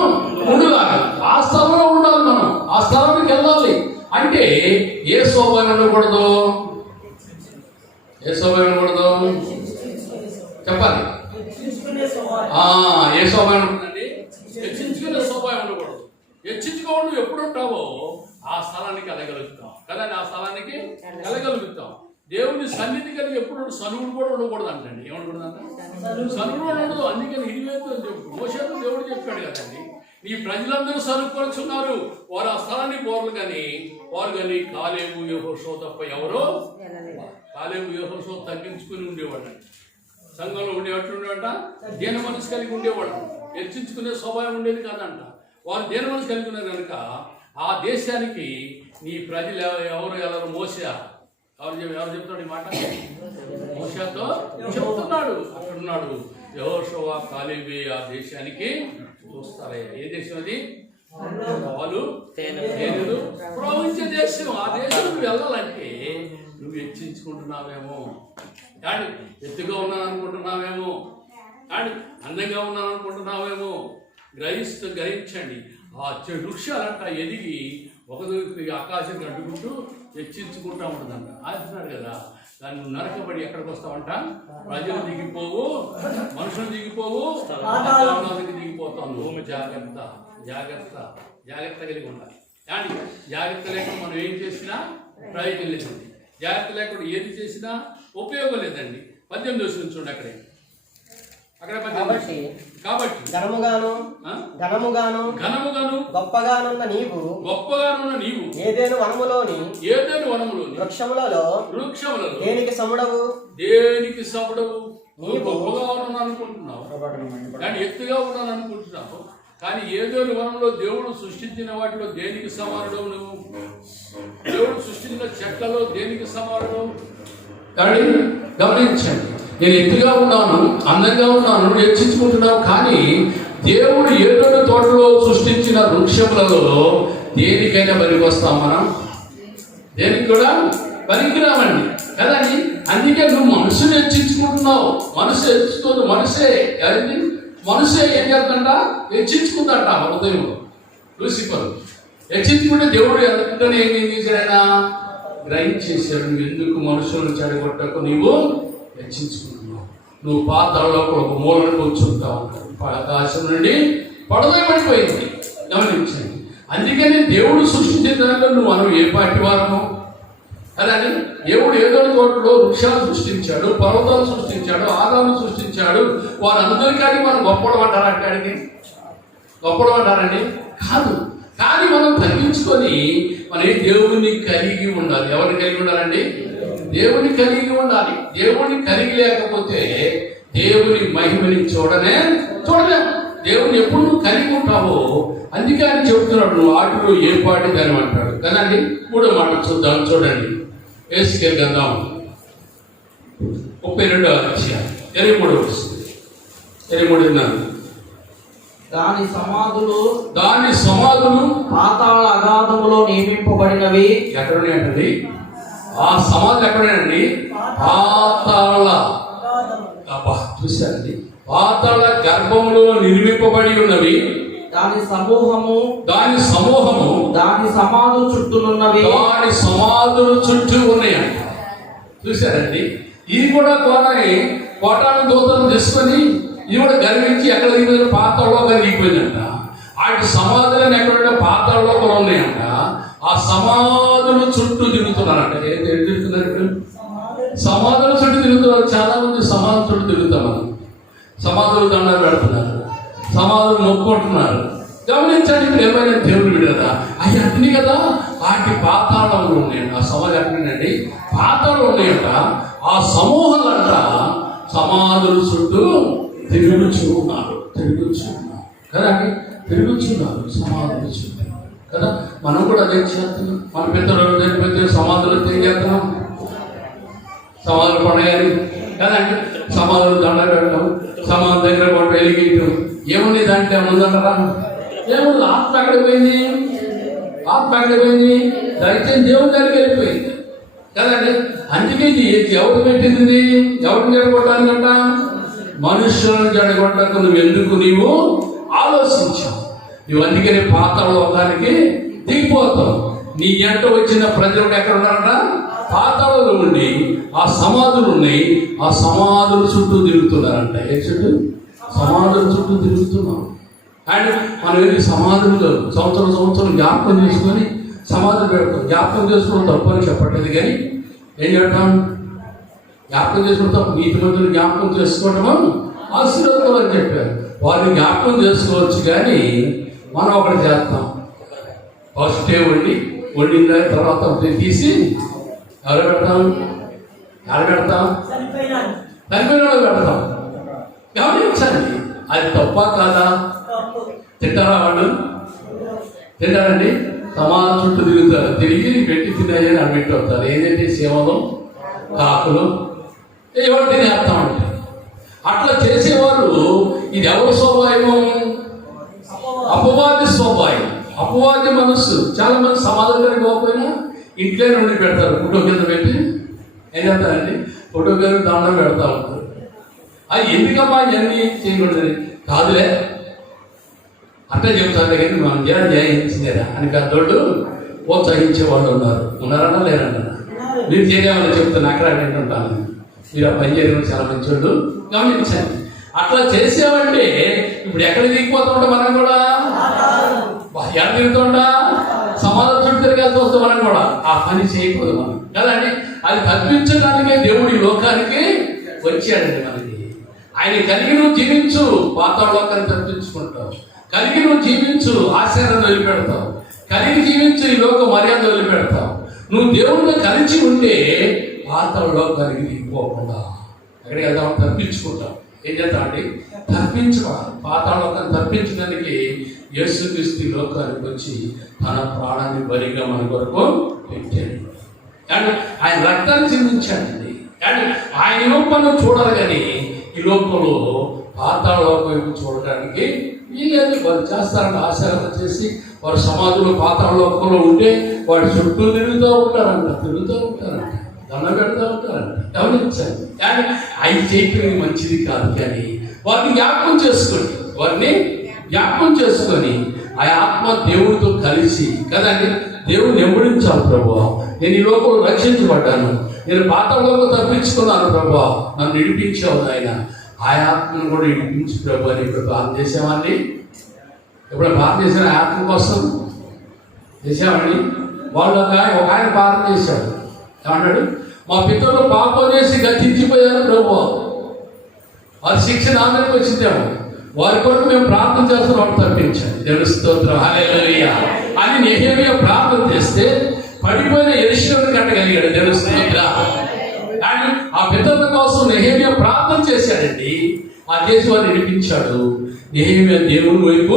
ఉండలాగా. ఆ స్థలంలో ఉండాలి మనం, ఆ స్థలానికి వెళ్ళాలి. అంటే ఏ శోభ ఉండకూడదు, ఏ శోభ ఉండకూడదు చెప్పాలి. ఏ శోభ ఉంటుందండి? హెచ్చించుకునే శోభ ఉండకూడదు. హెచ్చించుకోవడం ఎప్పుడు ఉంటావో ఆ స్థలానికి వెళ్ళగలుగుతాం కదా, ఆ స్థలానికి వెళ్ళగలుగుతాం. దేవుని సన్నిధి కలిగి ఎప్పుడు సనువుడు కూడా ఉండకూడదు అంటండి. ఏమనకూడదు అంట? సనువుడు ఉండదు. అందుకని మోషేతో దేవుడు చెప్పాడు కదండి, నీ ప్రజలందరూ సనుక్కొచ్చున్నారు, వారు ఆ స్థలాన్ని పోరు కానీ కాలేబు యెహోషువ తప్ప ఎవరో. కాలేబు యెహోషువ తగ్గించుకుని ఉండేవాడు, సంఘంలో ఉండేవాట, దేన మనసు కలిగి ఉండేవాడు, హెచ్చించుకునే స్వభావం ఉండేది కాదంట. వారు దేన మనసు కలిగి ఉన్నారు కనుక ఆ దేశానికి నీ ప్రజలు ఎవరు మోసే ఎవరు చెప్తాడు ఈ మాట? మోషేతో చెప్తున్నాడు. అక్కడ ఉన్నాడు యెహోషువ, కాలేబు ఆ దేశానికి చూస్తారయ్యా. ఏ దేశం అది? పాలు తేనెలు ప్రవహించే దేశం. ఆ దేశం నువ్వు వెళ్ళాలంటే నువ్వు హెచ్చించుకుంటున్నావేమో, కానీ ఎత్తుగా ఉన్నాను అనుకుంటున్నావేమో, కానీ అందంగా ఉన్నాను అనుకుంటున్నావేమో. గ్రహించండి. ఆ వృక్షాలంట ఎదిగి ఒక ఆకాశం అడ్డుకుంటూ హెచ్చించుకుంటా ఉంటుందంట. అంటున్నాడు కదా, దాన్ని నువ్వు నరకబడి ఎక్కడికి వస్తావంట, ప్రజలు దిగిపోవు, మనుషులు దిగిపోవు, వాతావరణానికి దిగిపోతాను. జాగ్రత్త జాగ్రత్త జాగ్రత్త కలిగి ఉండాలి. కానీ జాగ్రత్త లేకుండా మనం ఏం చేసినా ప్రయోజనం లేదండి. జాగ్రత్త లేకుండా ఏది చేసినా ఉపయోగం లేదండి. 18 చూడండి అక్కడే. కాబట్టి ఘనముగాను గొప్పగానున్న నీవు ఏదేను వనములోని వృక్షములలో దేనికి సముడవు నువ్వు గొప్పగా ఉన్నాను అనుకుంటున్నావు, కానీ ఎత్తుగా ఉన్నాను అనుకుంటున్నావు. కానీ ఏదో వనంలో దేవుడు సృష్టించిన వాటిలో దేనికి సమానుడు నువ్వు? దేవుడు సృష్టించిన చెట్లలో దేనికి సమానుడు? కానీ గమనించండి, నేను ఎత్తుగా ఉన్నాను, అందంగా ఉన్నాను, హెచ్చించుకుంటున్నాను. కానీ దేవుడు ఏదో తోటలో సృష్టించిన వృక్షములలో దేనికైనా పనికి వస్తాం మనం? దేనికి కూడా పనికిరామండి కదండి. అందుకే నువ్వు మనసుని హెచ్చించుకుంటున్నావు. మనసు హెచ్చుకోదు, మనసే ఏం చేస్తుందంట, హెచ్చించుకుందంట హృదయంలో. లూసిఫర్ హెచ్చించుకుంటే దేవుడు ఎంతనే ఏమేం చేశాడైనా గ్రహించేశాడు. నువ్వు ఎందుకు మనుషులను చెడగొట్టకు నీవు హెచ్చించుకుంటున్నావు. నువ్వు పాతాళంలో ఒక మూలను కూర్చుంటా ఉంటావు. ఆకాశం నుండి పడదయబడిపోయింది. గమనించండి. అందుకని దేవుడు సృష్టించిన దాంట్లో మనం ఏ పార్టీ వారము? అలాగే దేవుడు ఏదో తోటలో వృక్షాలు సృష్టించాడు, పర్వతాలు సృష్టించాడు, ఆదాలను సృష్టించాడు. వారందరికీ మనం గొప్పడం అంటారంటే అడిగి గొప్పడం అంటారండి కాదు. కానీ మనం తగ్గించుకొని మన దేవుని కలిగి ఉండాలి. ఎవరిని కలిగి ఉండాలండి? దేవుని కలిగి ఉండాలి. దేవుని కలిగి లేకపోతే దేవుని మహిమని చూడలేం. దేవుని ఎప్పుడు నువ్వు కలిగి ఉంటావో అందుకే ఆయన చెబుతున్నాడు, నువ్వు వాటిలో ఏ పాటి దాని అంటాడు కదండి. 3వ మాట చూద్దాం, చూడండి. ఎస్కేల్ గ్రంథం 32వ అధ్యాయం 23 దాని సమాధులు పాతాళ అగాధములో నియమింపబడినవి. ఎక్కడున్నాయండి ఆ సమాధులు? ఎక్కడున్నాయండి? పాతాళ. చూసారండి, పాతాళ గర్భంలో నిర్మింపబడి ఉన్నవి. దాని సమూహము దాని సమాధుల చుట్టూనున్నవి. దాని సమాధుల చుట్టూ ఉన్నాయంట. చూసారండి, ఈ కూడా కోటాను దూతలు తీసుకొని ఇది కూడా గర్వించి ఎక్కడ దిగిపోయిన పాతాళలో దిగిపోయిందంట. వాటి సమాధులను ఎక్కడంటే పాతాళలో కూడా ఉన్నాయంట. ఆ సమాధుల చుట్టూ తిరుగుతున్నారంట. ఏం తిరుగుతున్నారు ఇప్పుడు? సమాధుల చుట్టూ తిరుగుతున్నారు. చాలా మంది సమాధుల చుట్టూ తిరుగుతాం. మనం సమాధులు దండాలు పెడుతున్నారు, సమాధులు మొక్కుంటున్నారు. గమనించండి, ఇప్పుడు ఏమైనా దేవుడు విడదా అవి అగ్ని కదా. వాటి పాతాళంలో ఉన్నాయంట. ఆ సమాధి ఎక్కడండి? పాతాళం ఉన్నాయంట. ఆ సమూహాలంట సమాధుల చుట్టూ తిరుగుచున్నారు కదా, తిరుగుచున్నారు సమాధుల చుట్టూ కదా. మనం కూడా అదే చేస్తున్నాం. మన పిల్లలు చనిపోతే సమాధులు తెలియజేస్తున్నాం. సమాధులు పడగాలి కదండి, సమాధులు దండ పెట్టడం, సమాధి దగ్గర పట్టు వెలిగించడం. ఏముంది దాంట్లో? ఏముందంటారా? ఏముంది? ఆత్మ ఎక్కడికి పోయింది? దైత్యం దేవుని దగ్గరికి వెళ్ళిపోయింది కదండి. అందుకే ఇది ఎవరు పెట్టింది? ఎవరిని జడగొట్టాలంట? మనుషులను జడగొట్టకు నీవు ఆలోచించావు. నువ్వు అందుకని పాతాళలోకానికి దిగిపోతావు. నీ ఎంట వచ్చిన ప్రజలు ఎక్కడ ఉన్నారంట? పాతాళంలో ఉండి ఆ సమాధులు ఉన్నాయి. ఆ సమాధుల చుట్టూ తిరుగుతున్నారంట. ఏ చుట్టూ? సమాధుల చుట్టూ తిరుగుతున్నాం. అండ్ మనం వెళ్ళి సమాధులు సంవత్సరం జ్ఞాపకం చేసుకొని సమాధులు పెడతాం. జ్ఞాపకం చేసుకోవడం తప్పు అని చెప్పట్లేదు, కానీ ఏం చేస్తాం? జ్ఞాపకం చేసుకోవడం తప్పు. నీతిమంతులు జ్ఞాపకం చేసుకోవడము ఆశీర్వాదం అని చెప్పారు. వారిని జ్ఞాపకం చేసుకోవచ్చు, కానీ మనం ఒకటి చేస్తాం. ఫస్ట్ వండిన తర్వాత తీసి ఎవరు పెడతాం? చనిపోయిన వాళ్ళు పెడతాం. గమనించండి, అది తప్ప కాదా? తింటారా వాళ్ళు? తింటారండి. సమాజం చుట్టూ తిరుగుతారు. తిరిగి పెట్టి తిన్నాయని అని పెట్టి వస్తారు. ఏంటంటే సేవలు, కాకులు ఎవరు తినేస్తా ఉంటాయి. అట్లా చేసేవారు ఇది ఎవరి స్వభావము? అపవాది స్వభావం, అపవాది మనస్సు. చాలా మంది సమాధానం పోకపోయినా ఇంట్లో నుండి పెడతారు. ఫోటో కింద పెట్టి చేస్తారండి ఫోటో గారు దండం పెడతా ఉంటారు. అది ఎందుకమ్మా ఇవన్నీ చేయకూడదు? కాదులే అట్లా చెప్తారు కానీ మనం చేయించిందేరా అని పెద్దోళ్ళు ప్రోత్సహించే వాళ్ళు ఉన్నారన్నా లేరన్నా? మీరు చేయలేమని చెప్తాను, అక్కడ వింటుంటాను. మీరు ఆ పని చేయడం చాలా మంచోళ్ళు, గమనించండి. అట్లా చేసామంటే ఇప్పుడు ఎక్కడ దిగిపోతా ఉంటాం మనం కూడా, ఎక్కడ తిరుగుతుంటా సమాధానం చుట్టూ తిరిగాల్సి వస్తాం మనం కూడా. ఆ పని చేయకూడదు మనం కదండి. అది తప్పించడానికే దేవుడి లోకానికి వచ్చాడండి మనకి. ఆయన కలిగి నువ్వు జీవించు, పాతాళలోకాన్ని తప్పించుకుంటావు. కలిగి నువ్వు జీవించు, ఆశయాన్ని వదిలిపెడతావు. కలిగి జీవించు, ఈ లోక మర్యాద వదిలిపెడతావు. నువ్వు దేవుడితో కలిసి ఉంటే పాతాళలోకానికి దిగిపోకుండా ఎక్కడికి వెళ్తావు? తప్పించుకుంటావు. ఏం చేస్తామండి? తప్పించుకోవాలి. పాతాళలోకాన్ని తప్పించడానికి యేసుక్రీస్తు లోకానికి వచ్చి తన ప్రాణాన్ని బలిగా మన కొరకు పెట్టాడు. కానీ ఆయన రక్తాన్ని చిందించాడండి. కానీ ఆయన లోకంలో చూడాలి కానీ ఈ లోకంలో పాతాళలోకం వైపు చూడటానికి వీళ్ళు వారు చేస్తారంట. ఆశీర్వాదం చేసి వారు సమాధులు పాతాళలోకంలో ఉంటే వాడి చుట్టూ తిరుగుతూ ఉంటారంట, దండం పెడతా ఉంటారంట. గమనించండి. కానీ అవి చేయటం మంచిది కాదు. కానీ వారిని జ్ఞాపకం చేసుకొని ఆ ఆత్మ దేవుడితో కలిసి కదండి దేవుడిని వెంబడించాలి. ప్రభువా, నేను ఈ లోకంలో రక్షించబడ్డాను, నేను పాతాళలోకి తప్పించుకున్నాను. ప్రభువా, నన్ను విడిపించావు ఆయన. ఆ ఆత్మను కూడా విడిపించి ప్రభు అని ఇప్పుడు ప్రార్థన చేసామండి. ఇప్పుడు ప్రార్థన చేసిన ఆత్మ కోసం చేసామండి. వాళ్ళు ఒక ఆయన ప్రార్థన చేశాడు. ఏమన్నాడు? మా పితరులు పాపం చేసి గతించిపోయారు ప్రభు, వారి శిక్ష నా మీదకి వచ్చిందేమో, వారి కొరకు మేము ప్రార్థన చేస్తున్నాం, తప్పించాను. దేవుని స్తోత్రం, హల్లెలూయా అని నెహెమ్యా ప్రార్థన చేస్తే పడిపోయిన యెరూషలేమును కట్టగలిగాడు. దేవుని స్తోత్రం. కానీ ఆ పితరుల కోసం నెహెమ్యా ప్రార్థన చేశాడండి. ఆ చేసి వారిని విడిపించాడు. నెహెమ్యా దేవుని వైపు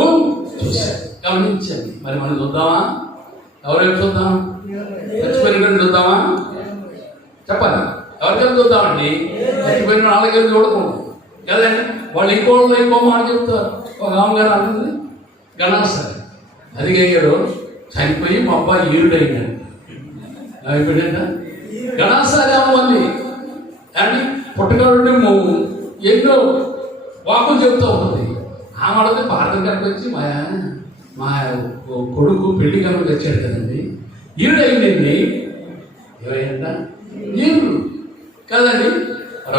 చూశాడు. గమనించండి. మరి మనం చూద్దామా? ఎవరైపు చూద్దాం? చచ్చిపోయిన చూద్దామా? చెప్పండి. ఎవరికైనా చూద్దామండి? చచ్చిపోయిన వాళ్ళకైనా చూడకూడదు కదండి. వాళ్ళు ఇంకో మాట చెప్తారు. ఒక అమ్మగారు అంటుంది, గణాసరి అది అయ్యాడు, చనిపోయి మా అబ్బాయి ఈరుడైనాడు. అయిపోయాడ గణాసారి అమ్మంది అండి. పుట్టగాడు ఎన్నో వాకులు చెప్తూ ఉంటుంది. ఆమె అడిగితే పార్థం కనుక వచ్చి మా కొడుకు పెళ్లి కనుక తెచ్చాడు కదండి, ఈరుడైందండి. ఏమైందా? ఈరు కదండి. మరి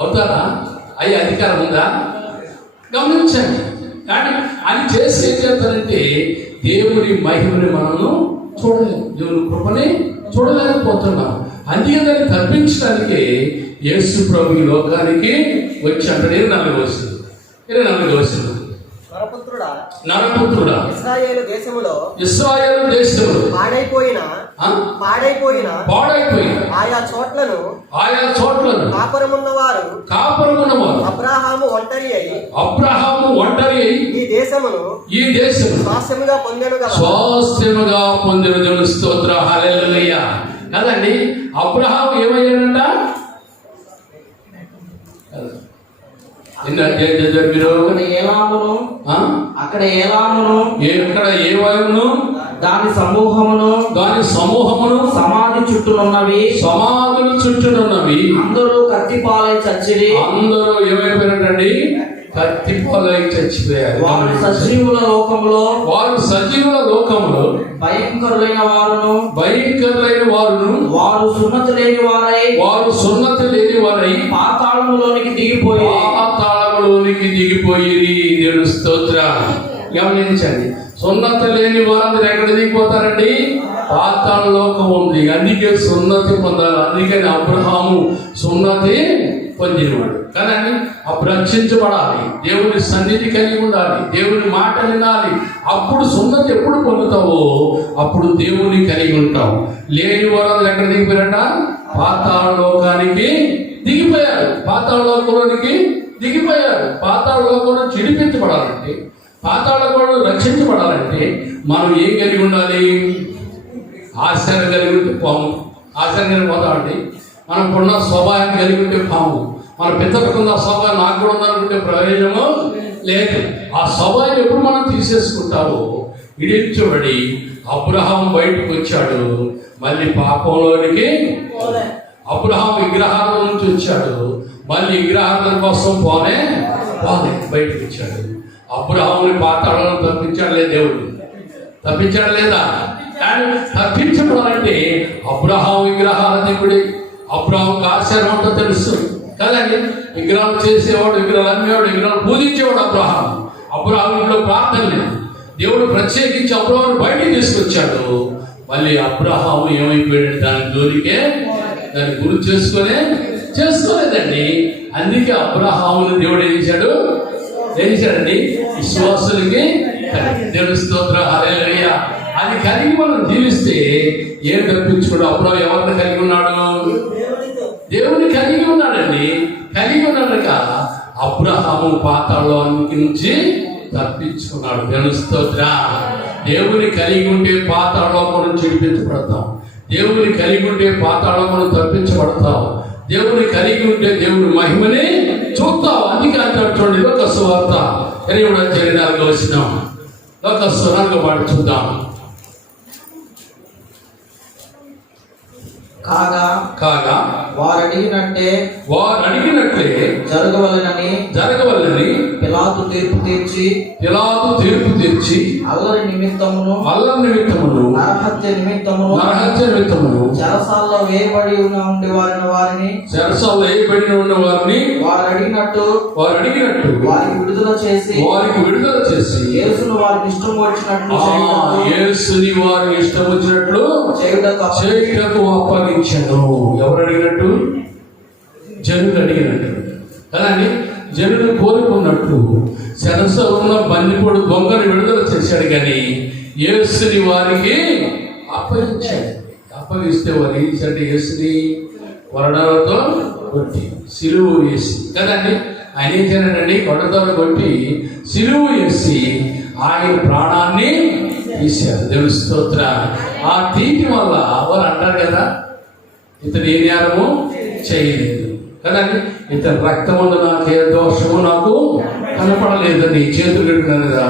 అవుతారా? అయ్యే అధికారం ఉందా? గమనించండి. కానీ అది చేసి ఏం చేస్తారంటే దేవుని మహిమని మనము చూడలేము, దేవుని కృపని చూడలేకపోతున్నాం. అందుకే దాన్ని తప్పించడానికి యేసు ప్రభు ఈ లోకానికి వచ్చి అంటాడు. 24 వచనం నరపుత్రుడా ఇశ్రాయేలు దేశములో పాడైపోయిన ఆయా చోట్లను కాపురమున్న వారు అబ్రహాము ఒంటరి అయి ఈ దేశమును స్వాస్థ్యముగా పొందెను కదా. స్తోత్ర, హల్లెలూయా కదండి. అబ్రహాము ఏమయ్యాడంట? అక్కడ ఏలామును ఎక్కడ ఏవాయును దాని సమూహమును సమాధులు చుట్టూనున్నవి అందరూ కత్తిపాలై చచ్చిరి. అందరూ ఏమైపోయినట్టండి? కత్తిపాలై చచ్చిపోయారు. వారు సజీవుల లోకములో భయంకరులైన వారును వారు సున్నతి లేని వారై పాతాళములోనికి దిగిపోయి దేవుని స్తోత్రం. గమనించండి. సున్నతి లేని వారందరూ ఎక్కడ దిగిపోతారండి? పాతాళ లోకం ఉంది. అందుకే సున్నతి పొందాలి. అందుకని అబ్రహాము సున్నతి పొందినవాడు కదండి. అప్పుడు రక్షించబడాలి, దేవుని సన్నిధి కలిగి ఉండాలి, దేవుని మాట వినాలి. అప్పుడు సున్నతి ఎప్పుడు పొందుతావో అప్పుడు దేవుని కలిగి ఉంటావు. లేని వారందరూ ఎక్కడ దిగిపోయారట? పాతాళ లోకానికి దిగిపోయారు. పాతాళ లోకంలోనికి దిగిపోయారు. పాతాళ లోకంలో చిడిపించబడాలంటే, పాతాళ లోకంలో రక్షించబడాలంటే మనం ఏం కలిగి ఉండాలి? ఆశ్చర్యం కలిగి ఉంటే పాము ఆశ్చర్యం పోతామండి. మనం ఉన్న స్వభావం కలిగి ఉంటే పాము. మన పితరుకున్న స్వభావం నాకు కూడా ఉందనుకుంటే ప్రయోజనము లేదు. ఆ స్వభావం ఎప్పుడు మనం తీసేసుకుంటావో ఇడించబడి అబ్రహాం బయటకు వచ్చాడు. మళ్ళీ పాపంలోనికి అబ్రహాం విగ్రహాల నుంచి వచ్చాడు, మళ్ళీ విగ్రహాల కోసం పోనే బయటకు వచ్చాడు. అబ్రహాముని పాతాళంలో తప్పించాడు లేదు దేవుడు? తప్పించాడు లేదా? తప్పించడం అంటే అబ్రహాం విగ్రహాల దేవుడే. అబ్రహాంకి ఆశ్చర్యం ఉంటో తెలుసు కదండి. విగ్రహాలు చేసేవాడు, విగ్రహాలు అమ్మేవాడు, విగ్రహాలు పూజించేవాడు అబ్రహాం. అబ్రహాం ఇంట్లో ప్రార్థన లేదు. దేవుడు ప్రత్యేకించి అబ్రహాం బయటికి తీసుకొచ్చాడు. మళ్ళీ అబ్రహాము ఏమైపోయాడు? దాని జోలికే దాన్ని గుర్తు చేసుకోలేదండి. అందుకే అబ్రహాముని దేవుడు ఏం చేశాడండి? విశ్వాసులకి దేవుని స్తోత్రం, హల్లెలూయా. అది కలిగి మనం జీవిస్తే ఏం తప్పించుకోడు. అబ్రహాం ఎవరిని కలిగి ఉన్నాడు? దేవుని కలిగి ఉన్నాడండి. కలిగి ఉన్నాడక అబ్రహాము పాతాళానికి నుంచి తప్పించుకున్నాడు. దేవుని స్తోత్రం. దేవుని కలిగి ఉంటే పాతాళం నుంచి విడిపించబడతాం. దేవుని కలిగి ఉంటే పాతాళం మనం తప్పించబడతాం. దేవుని కలిగి ఉంటే దేవుని మహిమని చూస్తాం. అందుకే అంటాడు చూడండి, లోక సువార్త 8వ వచనం, లోక సువార్త పాటు చూద్దాం. కాగా వారు అడిగినట్లే జరగవలెనని పిలాతు తీర్పు తీర్చి అల్లరి నిమిత్తమును నరహత్య నిమిత్తమును చెరసాల్లో వేయబడి ఉండే వారిని వారు అడిగినట్టు వారికి విడుదల చేసి యేసును వారికి ఇష్టం వచ్చినట్లు చేయుటకు అప్పగించను. ఎవరు అడిగినట్టు? జనులు అడిగినట్టు కదండి. జనులు కోరుకున్నట్టు శరస ఉన్న బందిపోడు దొంగను విడుదల చేశాడు. కానీ యేసుని వారికి అప్పగించాడు. అప్పగిస్తే వారు ఏం చేశాడు? యేసుని కొరడాలతో కొట్టి సిలువ వేసి కదండి. ఆయన ఏం చేశాడండి? కొరడాలతో కొట్టి సిలువ వేసి ఆయన ప్రాణాన్ని తీశారు. దేవుని స్తోత్రం. ఆ తీటి వల్ల వారు అంటారు కదా, ఇతను ఏ నేరము చేయలేదు కదండి. ఇతని రక్తముందు నాకు ఏ దోషము నాకు కనపడలేదని చేతులు కడుకున్నాను కదా.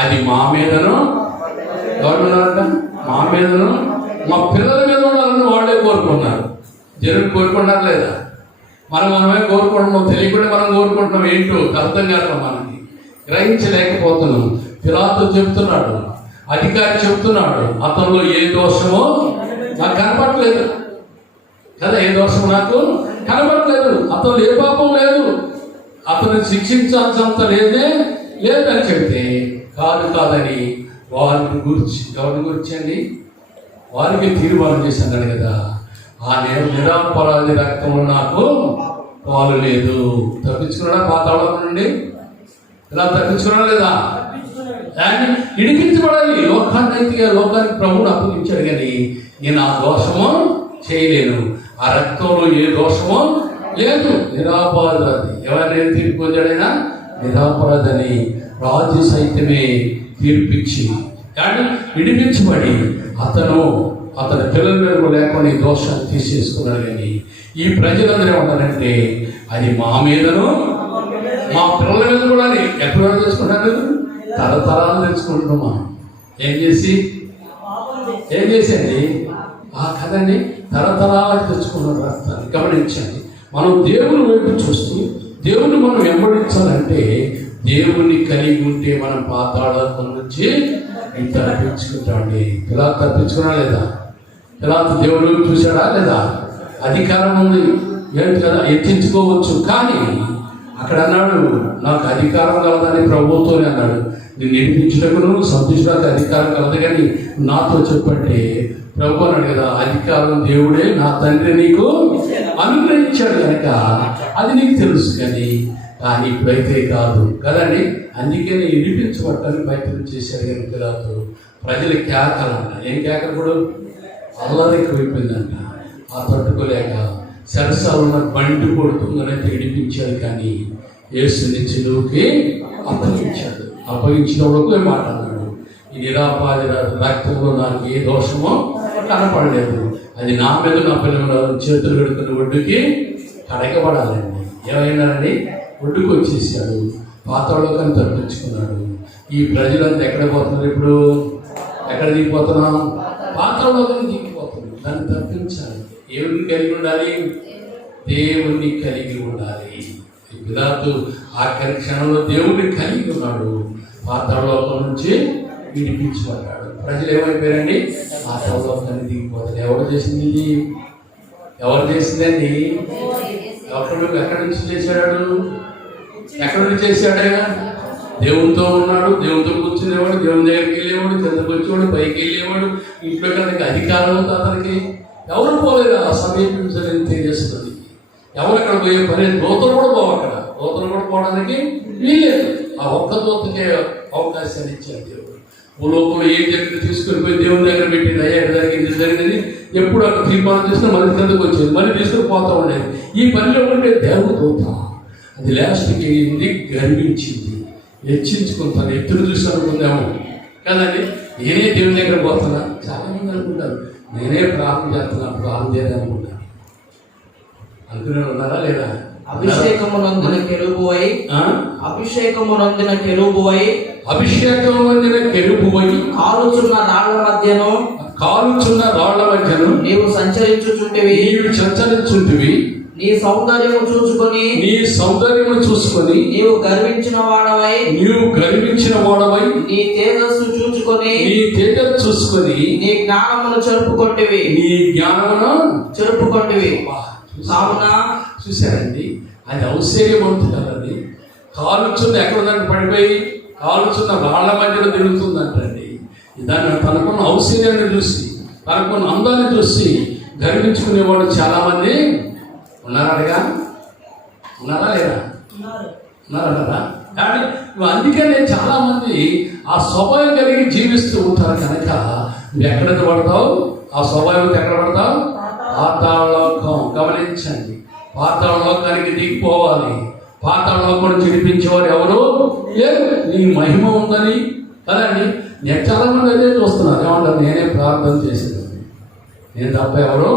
అది మా మీదను ఎవరున్నారంట? మా మీదను మా పిల్లల మీద ఉండాలని వాళ్ళే కోరుకున్నారు. జనం కోరుకున్నారు లేదా? మనమే కోరుకుంటున్నాం. తెలియకుండా మనం కోరుకుంటున్నాం. ఏంటో అర్థం కాదు, మనకి గ్రహించలేకపోతున్నాం. పిలాతు చెప్తున్నాడు, అధికారి చెప్తున్నాడు, అతనిలో ఏ దోషమో నాకు కనపడలేదు కదా. ఏ దోషం నాకు కనపడలేదు. అతను ఏ పాపం లేదు. అతను శిక్షించాల్సినంత లేదని చెప్తే కాదని వారిని గురించి ఎవరిని గురించి అండి? వారికి తీర్మానం చేశాను కదా. ఆ నిరాపరాధి రక్తంలో నాకు పాలు లేదు. తప్పించుకున్నాడా పాతాళం నుండి? ఇలా తప్పించుకున్నా లేదా? దాన్ని ఇడిపించబడాలి. లోకానికి ప్రభువును అప్పగించాడు. కానీ నేను ఆ దోషము చేయలేను. ఆ రక్తంలో ఏ దోషమో లేదు. నిరాపరాధి. ఎవరైనా తీర్పు పొందాడైనా నిరాపరాధని రాజు సైతమే తీర్పిచ్చి కానీ విడిపించబడి అతని పిల్లల మీద లేకుండా ఈ దోషాన్ని తీసేసుకున్నాడు. కానీ ఈ ప్రజలందరూ ఏమన్నారంటే అది మా మీదను మా పిల్లల మీద కూడా ఎక్కడ తెచ్చుకుంటారు? తరతరాలు తెచ్చుకుంటున్నామా? ఏం చేసండి కదండి. తరతరాలకు తెచ్చుకున్న రక్తాన్ని గమనించండి. మనం దేవుని వైపు చూస్తూ దేవుని మనం వెంబడించాలంటే దేవుని కలిగి ఉంటే మనం పాతాళం నుంచి తప్పించుకుంటామండి. ఇలా తప్పించుకున్నా లేదా? ఇలా దేవుడు చూశాడా లేదా? అధికారం ఉంది ఏంటి కదా, ఎత్తించుకోవచ్చు. కానీ అక్కడ అన్నాడు, నాకు అధికారం కలదని ప్రభువుతోనే అన్నాడు. నేను విడిపించటకును సంతోషానికి అధికారం కలదు, కానీ నాతో చెప్పంటే ప్రభు అన్నాడు కదా, అధికారం దేవుడే నా తండ్రి నీకు అనుగ్రహించాడు కనుక అది నీకు తెలుసు. కానీ ఇప్పుడైతే కాదు కదండి. అందుకే నేను విడిపించబట్టాలని ప్రయత్నం చేశాడు. కనుక కాదు ప్రజల కేకలంట. ఏం కేకలు? కూడా అల్లరి ఎక్కువైపోయిందంట. ఆ తట్టుకోలేక సరసాలు ఉన్న బండి కొడుతుందనైతే విడిపించాడు. కానీ యేసుని చిలువుకి అప్పగించాడు. అప్పగించినప్పుడు మాట అన్నాడు, ఈ నిరాపాది రక్తంలో నాకు ఏ దోషమో కనపడలేదు. అది నా మీద నా పిల్లల చేతులు పెడుతున్న ఒడ్డుకి కడగబడాలండి. ఏమైనారండి? ఒడ్డుకు వచ్చేసాడు. పాతాళలోకాన్ని తప్పించుకున్నాడు. ఈ ప్రజలంతా ఎక్కడ పోతున్నారు? ఇప్పుడు ఎక్కడ దిగిపోతున్నాం? పాతాళలోకాన్ని దిగిపోతున్నారు. దాన్ని తప్పించాలి. ఏమిని కలిగి ఉండాలి? దేవుణ్ణి కలిగి ఉండాలి. పిలాతు ఆఖరి క్షణంలో దేవుణ్ణి కలిగి ఉన్నాడు. పాతాళలోకం నుంచి విడిపించబడ్డాడు. ప్రజలు ఏమైపోయారండి? పాతాళలోకాన్ని దిగిపోతారు. ఎవరు చేసింది ఇది? ఎవరు చేసిందండి? ఎక్కడి నుంచి చేశాడు? ఎక్కడి నుంచి చేశాడు? దేవునితో ఉన్నాడు, దేవునితో కూర్చునేవాడు, దేవుని దగ్గరికి వెళ్ళేవాడు, కిందకు వచ్చేవాడు, పైకి వెళ్ళేవాడు. ఇంట్లో కనుక అధికారం ఉంది అతనికి. ఎవరు పోలేదు ఆ సమీపించలేని తెలియజేస్తుంది. ఎవరు అక్కడ పోయే పని? దూతలు కూడా పోవు. అక్కడ దూతలు కూడా పోవడానికి వీలేదు. ఆ ఒక్క దూతకే అవకాశాన్ని ఇచ్చాడు దేవుడు. భూలోకంలో ఏం జరిగింది తీసుకుని పోయి దేవుని దగ్గర పెట్టింది. అయ్యా జరిగింది జరిగింది ఎప్పుడు అక్కడ తీర్మానం చేసినా మళ్ళీ కిందకు వచ్చేది, మళ్ళీ తీసుకుని పోతా ఉండేది. ఈ పనిలో ఉండే దేవదూత అది లాస్ట్కి వెళ్ళింది, గర్వించింది, హెచ్చించుకుంటాను. ఎత్తుడు చూసి అనుకుందాము కదండి. నేనే దేవుని దగ్గర పోతున్నా. చాలా మంది అనుకుంటారు నేనే ప్రార్థన చేస్తున్నా, ప్రార్థన చేయని అనుకుంటాను. అనుకునే ఉన్నారా లేదా? అభిషేకమునందిన కెరూబువై అభిషేకమునందిన కెరూబువై కాలుచున్న రాళ్ల మధ్యను నీవు సంచరించుచుంటివి. నీ సౌందర్యము చూసుకొని నీవు గర్వించిన వాడవై నీ తేజస్సు చూసుకొని నీ జ్ఞానమును చెరుపుకొంటివి. కావున చూశారండి, అది ఔశ్వర్యవంతులండి. కాలుచున్న ఎక్కడుందంటే పడిపోయి కాలుచున్న రాళ్ల మధ్యలో తిరుగుతుందంటండి. దాన్ని తనకున్న ఔశ్వర్యాన్ని చూసి, తనకున్న అందాన్ని చూసి గర్వించుకునేవాడు చాలా మంది ఉన్నారా? లేదా? ఉన్నారా? కానీ అందుకనే చాలా మంది ఆ స్వభావం కలిగి జీవిస్తూ ఉంటారు కనుక నువ్వు ఎక్కడ పడతావు? ఆ స్వభావం ఎక్కడ పడతావు? పాతాళలోకం. గమనించండి, పాతాళలోకానికి దిగిపోవాలి. పాతాళలోకం నుంచి విడిపించేవారు ఎవరు లేరు. నీ మహిమ ఉందని కదండి. నేను చాలా మంది అదే చూస్తున్నారు. ఏమంటారు? నేనే ప్రార్థన చేసేదాన్ని, నేను తప్ప ఎవరు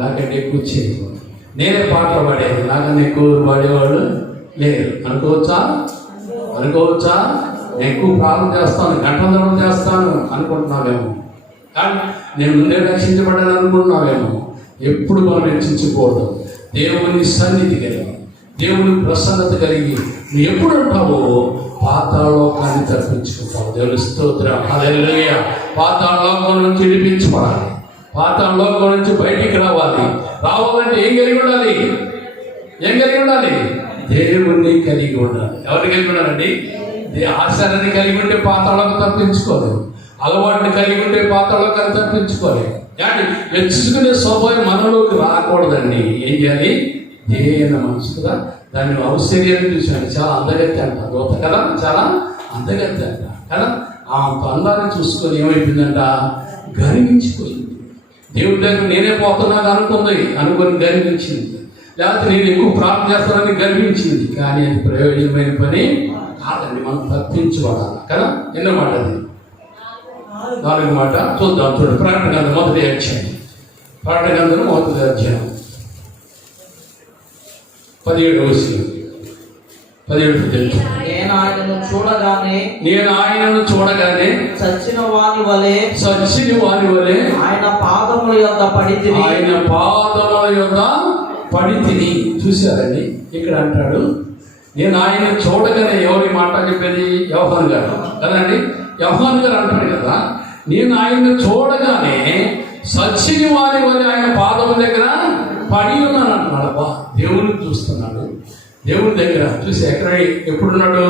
నాకంటే ఎక్కువ చేయదు, నేనే పాటలు పాడేది, నాకన్నా ఎక్కువ పాడేవాళ్ళు లేరు. అనుకోవచ్చా? నేను ఎక్కువ ప్రార్థన చేస్తాను, గంటలు చేస్తాను అనుకుంటున్నావేమో. కానీ నేను ముందే రక్షించబడ్డాను అనుకుంటున్నావేమో. ఎప్పుడు మనం రక్షించకూడదు. దేవుని సన్నిధి కలిగి, దేవుని ప్రసన్నత కలిగి నువ్వు ఎప్పుడు ఉంటావో పాతాళలోకాన్ని తప్పించుకుంటావు. దేవుని స్తోత్రం, హల్లెలూయా. పాతాళలోకం నుంచి విడిపించబడాలి, పాతాళలోకం నుంచి బయటికి రావాలంటే ఏం కలిగి ఉండాలి? దేవుణ్ణి కలిగి ఉండాలి. ఎవరిని కలిగి ఉండాలండి? ఆచారాన్ని కలిగి ఉంటే పాతాళలోకి తప్పించుకోలేదు, అలవాటుని కలిగి ఉంటే పాతాళలోకాన్ని తప్పించుకోలేదు. కానీ హెచ్చుకునే స్వభావం మనలోకి రాకూడదండి. ఏం చేయాలి? దేన మనసు కదా. దాన్ని ఔశ్వర్యాన్ని చూసాను, చాలా అందగత్తి అంట దోత కదా, చాలా అందగత్తి అంట కదా. ఆ అందాన్ని చూసుకొని ఏమైపోయిందంట? గర్వించిపోయింది. దేవుడి దగ్గర నేనే పోతున్నాను అనుకొని గర్వించింది. లేకపోతే నేను ఎక్కువ ప్రార్థన చేస్తానని గర్వించింది. కానీ అది ప్రయోజనమైన పని కాదండి. మనం తప్పించుకోవాలి కదా. ఎన్నో మాట అది? 4వ మాట చూద్దాం. చూడండి, ప్రకటన గ్రంథం 1వ అధ్యాయం. ప్రకటన గ్రంథం 1వ అధ్యాయం 17వ వచనం. 17 తెలుసు. నేను ఆయనను చూడగానే చచ్చిన వాని వలె ఆయన పాదముల యొద్ద పడి తిని. చూశారండి, ఇక్కడ అంటాడు నేను ఆయన చూడగానే. ఎవరి మాట చెప్పేది? యోహాను గారు కదండి. యోహాను గారు అంటాడు కదా, నేను ఆయన్ని చూడగానే సచ్చిని వారి వల్ల ఆయన పాదం దగ్గర పడి ఉన్నాను అంటున్నాడు. బా, దేవుని చూస్తున్నాడు. దేవుని దగ్గర చూసి ఎప్పుడున్నాడు?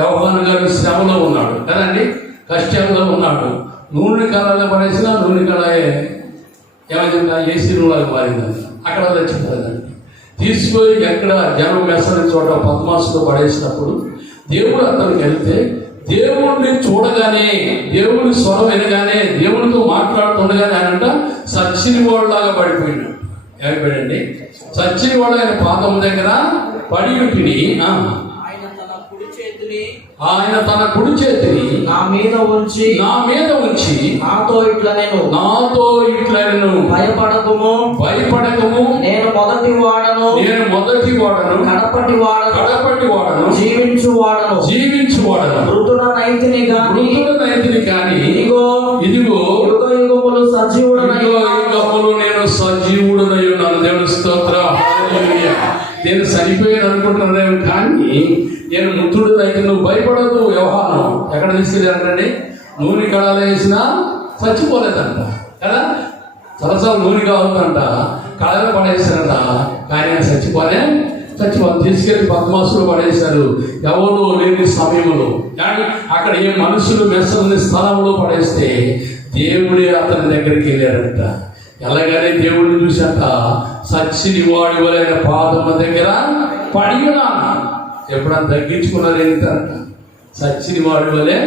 యోహాను గారు శ్రమలో ఉన్నాడు కదండి, కష్టంలో ఉన్నాడు. నూనె కళలో పడేసిన నూనె కళ ఏమైందంట? ఏసీ రూలాగా మారిందంట. అక్కడ చచ్చిపోయిందండి. తీసుకొని ఎక్కడ జనం మెసని చోట పద్మాసులో పడేసినప్పుడు దేవుడు అతనికి వెళ్తే దేవుడిని చూడగానే, దేవుని స్వరం వినగానే, దేవునితో మాట్లాడుతుండగానే ఆయనంట సచ్చిని వాడులాగా పడిపోయినాడు. ఏమైపోయాడండి? సచ్చిని వాడు ఆయన పాదం దగ్గర పడి ఉంటిని. ఆయన తన కుడి చేతిని నా మీద ఉంచి నాతో ఇట్లా నేను భయపడకము, నేను మొదటి వాడను, కడపటి వాడను, జీవించు వాడను, మృతుడ నైతిని కానీ ఇదిగో యుగములు సజీవుడనై యుగములు నేను సజీవుడనై ఉన్నాను. దేవుని స్తోత్రం. హల్లెలూయా. నేను చనిపోయాను అనుకుంటున్నాను కానీ నేను మృతుడు అయితే నువ్వు భయపడద్దు. వ్యవహారం ఎక్కడ తీసుకెళ్ళారంటే నూనె కళాలు వేసినా చచ్చిపోలేదంట కదా. సరసాలు నూనె కావద్దంట, కళలు పడేస్తారంట, కానీ ఆయన చచ్చిపోలే. తీసుకెళ్లి పద్మాసులు పడేశారు ఎవరు లేని సమయంలో. కానీ అక్కడ ఏ మనుషులు మెసలని స్థలంలో పడేస్తే దేవుడే అతని దగ్గరికి వెళ్ళారంట. ఎలాగనే దేవుడిని చూశాక సచ్చిని వాడి వలైన పాదముల దగ్గర పడి ఉన్నాను. ఎప్పుడన్నా తగ్గించుకున్నారు ఏంటంట, సచ్చిని వాడి వలే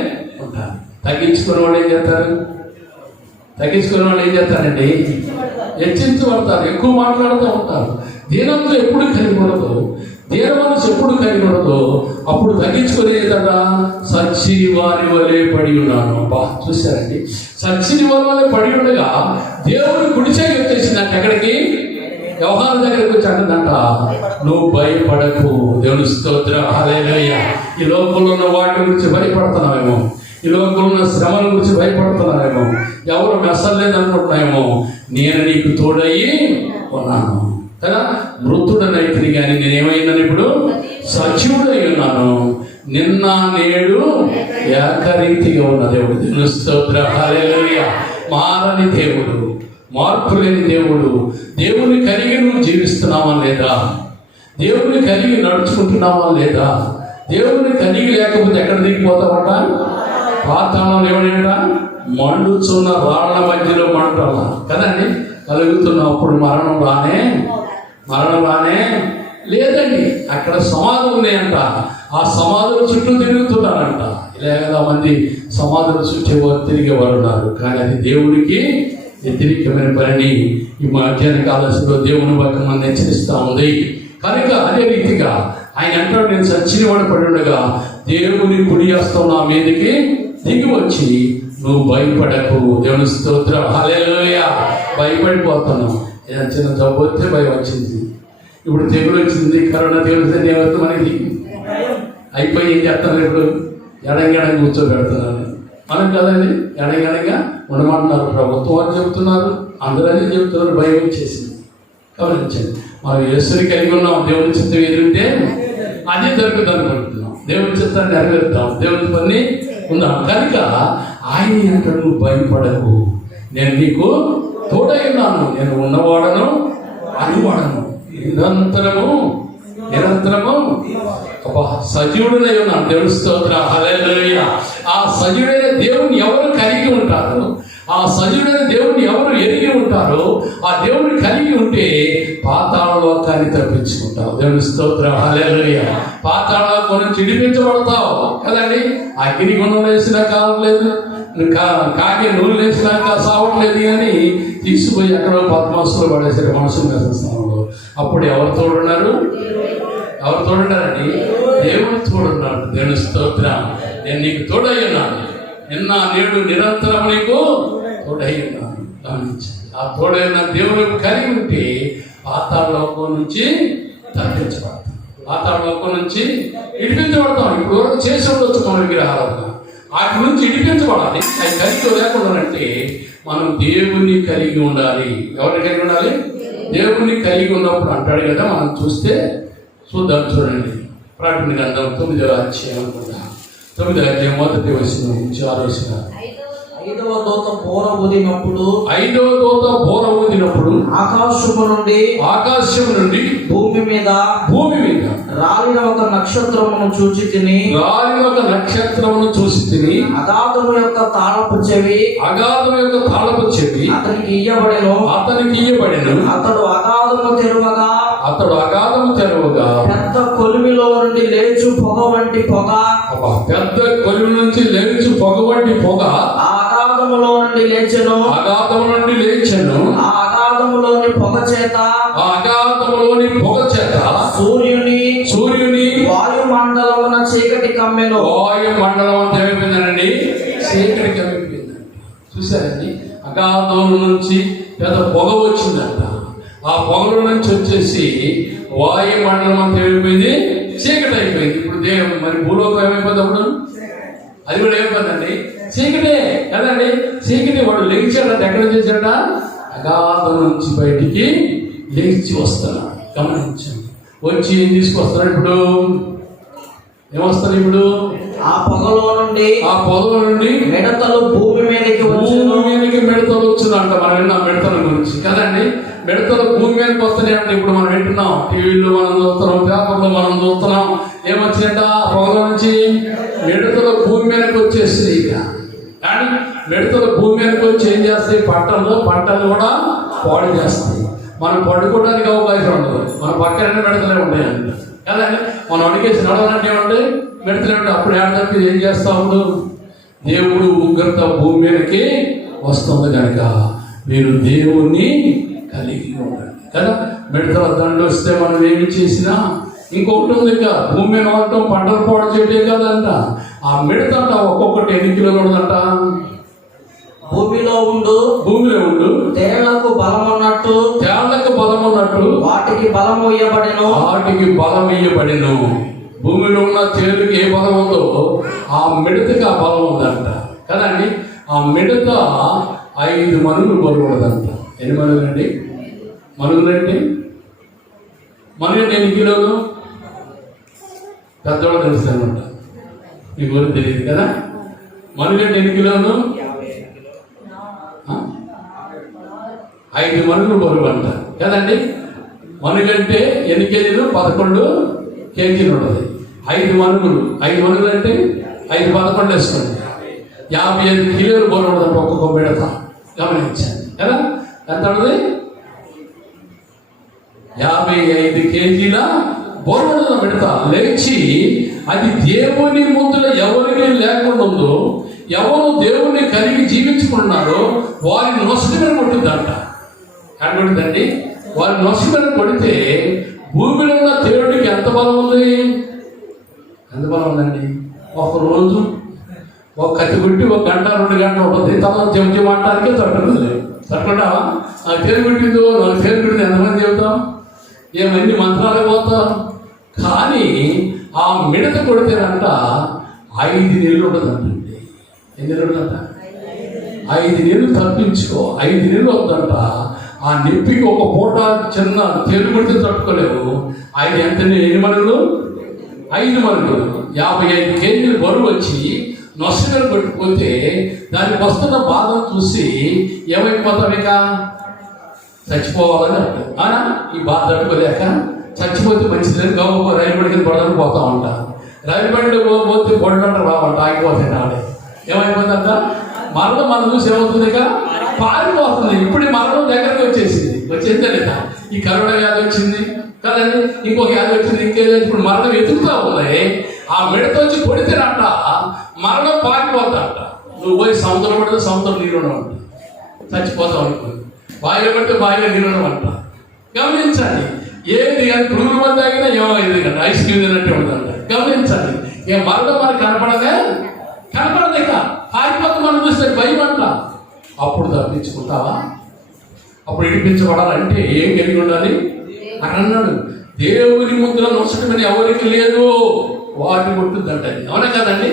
ఉంటారు. తగ్గించుకున్న వాళ్ళు ఏం చేస్తారు? తగ్గించుకున్న వాళ్ళు ఏం చేస్తారండి? హెచ్చించబడతారు, ఎక్కువ మాట్లాడుతూ ఉంటారు. దీనంతో ఎప్పుడు కలిగి ఉండదు, దీన మనసు ఎప్పుడు కలిగి ఉండదు. అప్పుడు తగ్గించుకునేదట సచ్చిని వారి వలె పడి ఉన్నాను. బా చూశారండి, సచ్చిని వారి వలె పడి ఉండగా దేవుడు కుడిచే వచ్చేసిందంట. ఎక్కడికి? వ్యవహారం దగ్గరికి వచ్చి అంటుందంట, నువ్వు భయపడకు. దేవుని స్తోత్రం. హల్లెలూయా. ఈ లోకంలో ఉన్న వాటి గురించి భయపడుతున్నావేమో, ఈ లోకంలో ఉన్న శ్రమల గురించి భయపడుతున్నావేమో, ఎవరు మెసలేదనుకుంటున్నాయేమో, నేను నీకు తోడయ్యి ఉన్నాను కదా. మృతుడనైతిని కానీ నేనేమైనాను? ఇప్పుడు సజీవుడై ఉన్నాను. నిన్న నేడు ఏకరీతిగా ఉన్న దేవుడు. దేవుని స్తోత్రం. హల్లెలూయా. మారని దేవుడు, మార్పు లేని దేవుడు. దేవుని కలిగి నువ్వు జీవిస్తున్నావా లేదా? దేవుని కలిగి నడుచుకుంటున్నావా లేదా? దేవుని కలిగి లేకపోతే ఎక్కడ దిగిపోతావట? పాతాళంలో ఏమనేట? మండుచున్న రాళ్ల మధ్యలో మంటల కదండి. కలుగుతున్నప్పుడు మరణం రానే లేదండి. అక్కడ సమాధులు ఉన్నాయంట. ఆ సమాధుల చుట్టూ తిరుగుతున్నారంట. ఇలా మంది సమాధుల చుట్టూ తిరిగేవారు ఉన్నారు. కానీ అది దేవుడికి వ్యతిరేకమైన పనిని ఈ మధ్యాహ్న కాలంలో దేవుని వాక్యం మనం హెచ్చరిస్తూ ఉంది. కనుక అదే రీతిగా ఆయన అంటాడు, నేను సచ్చిన వాడు పడి ఉండగా దేవుని కుడి హస్తం నా మీదకి దిగి వచ్చి నువ్వు భయపడకు. దేవుని స్తోత్రం. హల్లెలూయా. భయపడిపోతున్నావు. ఏదైనా చిన్న జబ్బు వస్తే భయం వచ్చింది, ఇప్పుడు తెగులు వచ్చింది, కరోనా తెగులు ఏమవుతుంది మనకి? అయిపోయి ఏం చేస్తున్నారు? ఇప్పుడు ఎడంగెడం కూర్చోబెడుతున్నారు. మనం కదండి ఎడంగెడంగా ఉండమంటున్నారు. ప్రభుత్వం వారు చెబుతున్నారు, అందరూ అదే చెబుతున్నారు. భయం వచ్చేసింది. గమనించండి, మనం యేసుని కలిగి ఉన్నాం. దేవుని చిత్తం ఎదురుంటే అదే జరుగుతుంది అనుకుంటున్నాం. దేవుని చిత్తాన్ని నెరవేరుతాం, దేవుని పని ఉన్నాం. కనుక ఆయన అంటాడు, నువ్వు భయపడకు, నేను నీకు తోడై ఉన్నాను. నేను ఉన్నవాడను అనివాడను. నిరంతరము సజీవుడనై ఉన్నాను. దేవుని స్తోత్రం. హల్లెలూయా. ఆ సజీవుడైన దేవుని ఎవరు కలిగి ఉంటారు, ఆ సజీవుడైన దేవుని ఎవరు ఎరిగి ఉంటారో, ఆ దేవుని కలిగి ఉంటే పాతాళ లోకాన్ని తప్పించుకుంటావు. దేవుని స్తోత్రం. హల్లెలూయా. పాతాళ లోకం నుంచి విడిపించబడతావు కదండి. అగ్ని గుణం వేసినా కావట్లేదు, కాకి నూనె వేసినాక సావట్లేదు అని తీసుకుపోయి ఎక్కడో పద్మాసులో పడేసారు మనుషులు స్థానంలో. అప్పుడు ఎవరు తోడున్నారు? ఎవరు తోడున్నారండి? దేవుడు తోడున్నాడు. దేవుని స్తోత్రం. నేను నీకు తోడై ఉన్నాను. నిన్న నేడు నిరంతరం నీకు తోడై ఉన్నాను. గమనించండి, ఆ తోడైన దేవుని కలిగి ఉంటే పాతాళ లోకం నుంచి తప్పించబడతాం, పాతాళ లోకం నుంచి విడిపించబడతాం. ఇప్పుడు వరకు చేసి ఉండొచ్చు మన విగ్రహాలను, వాటి నుంచి విడిపించబడాలి. అది కలిగి లేకుండా అంటే మనం దేవుని కలిగి ఉండాలి. ఎవరిని కలిగి ఉండాలి? దేవుని కలిగి ఉన్నప్పుడు అంటాడు కదా. మనం చూద్దాం చూడండి. ప్రకటన గ్రంథం 9వ అధ్యాయం అనుకుంటా. 9వ అధ్యాయం 1వ వచనం నుంచి 6వ వచనం. ఐదవ దూత బోర ఊదినప్పుడు ఆకాశము నుండి భూమి మీద రాలిన ఒక నక్షత్రమును చూసి తిని అగాధము యొక్క తాళపు చెవి అతనికి ఇయ్యబడెను. అతడు అగాధము తెరువగా పెద్ద కొలిమిలో నుండి లేచు పొగ వంటి పొగ ఆ అగాధములో నుండి లేచెను. ఆ అగాధములోని పొగ చేత సూర్యుని వాయుమండలమున చీకటి కమ్మెను. వాయుమండలం అంటే ఏమైపోయిందండి? చీకటి కమ్మిపోయిందండి. చూసారండి, అగాధం నుంచి పెద్ద పొగ వచ్చిందంట. ఆ పొగల నుంచి వచ్చేసి వాయుమండలం అంతా ఏమైపోయింది? చీకటి అయిపోయింది. ఇప్పుడు మరి భూలోకం ఏమైపోయింది? అప్పుడు అది కూడా ఏమైపోయిందండి? చీకటే కదండి. చీకటి వాడు లెగిచాడట, ఎక్కడ చేశాడ? అగాధం నుంచి బయటికి లేచి వస్తున్నాడు. గమనించండి. వచ్చి ఏం తీసుకొస్తున్నాడు? ఇప్పుడు ఏమొస్తాడు? ఇప్పుడు ఆ పొగలో నుండి మిడతలు భూమి మీదకి మిడతలు వచ్చిందంట. మనం విన్నాం మిడతల గురించి కదండి. మిడతలు భూమి మీదకి వస్తున్నాయి అంటే ఇప్పుడు మనం వింటున్నాం, టీవీలో మనం చూస్తున్నాం, పేపర్లో మనం చూస్తున్నాం. ఏమొచ్చిందంట? పొగల నుంచి మిడతలు భూమి మీదకి వచ్చేస్తాయి. కానీ మిడతలు భూమి మీదకి వచ్చి ఏం చేస్తాయి? పంటలు కూడా పాడు చేస్తాయి. మనం పడుకోవడానికి అవకాశం ఉండదు. మన పక్కన మిడతలే ఉంటాయండి కదండి. మనం అడిగేసి నడవాలంటే ఏమంటే మిడతలే ఉంటాయి. అప్పుడు ఏడాది ఏం చేస్తాము? దేవుడు ఉగ్రత భూమి మీదకి వస్తుంది కనుక మీరు దేవుణ్ణి కలిగి ఉండండి కదా. మిడతల దండు వస్తే మనం ఏమి చేసినా ఇంకొకటి ఉంది ఇక, భూమి మీద ఉండటం పంటలు పాడు చేయటే కదంట. ఆ మిడత అంట ఒక్కొక్కటి ఎన్ని కిలోలు ఉండదంట? భూమిలో ఉండు తేళ్లకు బలం ఉన్నట్టు వాటికి బలం ఇయ్యబడెను. భూమిలో ఉన్న తేలుకి ఏ బలం ఉందో ఆ మిడతకి ఆ బలం ఉందంట కదండి. ఆ మిడత 5 మనుగులు బరువుడదంట. ఎన్ని మనుగులండి? మనుగులండి ఎన్ని కిలోలు? పెద్దవాళ్ళు తెలుసు అనమాట, మీకు ఎవరు తెలియదు కదా. మనుగంటే ఎన్ని కిలోలు? 5 మనుగులు బరువు అంట కదండి. మనుగంటే ఎన్ని కేజీలు? 11 కేజీలు ఉంటుంది. 5 మనుగులు అంటే 5 11 వేసుకోండి, 55 కిలోలు బరువు ఉంటుంది ఒక్కొక్క మిడత. గమనించండి కదా. ఎంత ఉంటుంది? 55 కేజీల బరువు మిడత లేచి అది దేవుని ముందులో ఎవరికి లేకుండా ఉందో, ఎవరు దేవుని కలిగి జీవించుకున్నారో వారిని నొసటి మీద కొట్టిందంట. కనబడిందండి. వారిని నొసటి మీద కొడితే భూమిలో ఉన్న దేవుడికి ఎంత బలం ఉంది? ఎంత బలం ఉందండి? ఒకరోజు ఒక కత్తి కొట్టి 1 గంట 2 గంటలు ఉంటుంది. తర్వాత చెమటకే తట్టుకుంది. తట్టుకుంటావా? నాకు తేరు పెట్టిందో, నాకు తేరు పెట్టింది ఎంతమంది చెబుతాం? ఏమన్నీ మంత్రాలు పోతాం. కానీ ఆ మిడత కొడితేనంట 5 నెలలు ఉంటుందంటండి. ఎన్ని నెలలు ఉందంట? 5 నెలలు తప్పించుకో. 5 నెలలు వద్దంట. ఆ నొప్పికి ఒక పూట చిన్న తేలు కొడితే తట్టుకోలేవు. 5 ఎన్ని మనుగులు? 5 మనుగులు 55 కేజీలు బరువు వచ్చి నొసగలు కొట్టుకుపోతే దానికి వస్తున్న బాధను చూసి ఏమైపోతాం? ఇక చచ్చిపోవాలని అంటారు. ఈ బాధ తట్టుకోలేక చచ్చిపోతే మంచిదని గౌరవ రైలు బండి పడడానికి పోతా ఉంటారు. రైలు బండి పోతే పొడంట రావంట, ఆగిపోతాయి. ఆడే ఏమైపోతుందంట? మరణం మనం చూసి ఏమవుతుంది? ఇక పారిపోతుంది. ఇప్పుడు మరణం దగ్గరకు వచ్చేసిందా లేదా? ఈ కరోనా వ్యాధి వచ్చింది కదండి, ఇంకొక వ్యాధి వచ్చింది, ఇంకేదో. ఇప్పుడు మరణం ఎదుగుతా ఉన్నాయి. ఆ మిడత వచ్చి కొడితేనట మరణం పారిపోతాట. నువ్వు పోయి సముద్రం పడితే సముద్రం నీళ్ళు ఉండవంట, చచ్చిపోతావు అనుకోండి. బాయిలో పడితే బాయిలో నీళ్ళు ఉండవంట. గమనించండి. ఏది కానీ పురుగుల మంది తాగినా ఏమైంది కదా, ఐస్ క్రీమ్ తిన్నట్టే ఉంటుందంట. గమనించండి. ఇక మరణం మనకు కనపడదు. ఇక పారిపోతే మనం చూస్తే భయం అంట. అప్పుడు తప్పించుకుంటావా? అప్పుడు ఇడిపించబడాలంటే ఏం కలిగి ఉండాలి? అని అన్నాడు. దేవుని ముద్ర నొసటమని ఎవరికి లేదు, వాటిని కొట్టుద్దంట. అవునా కదండి?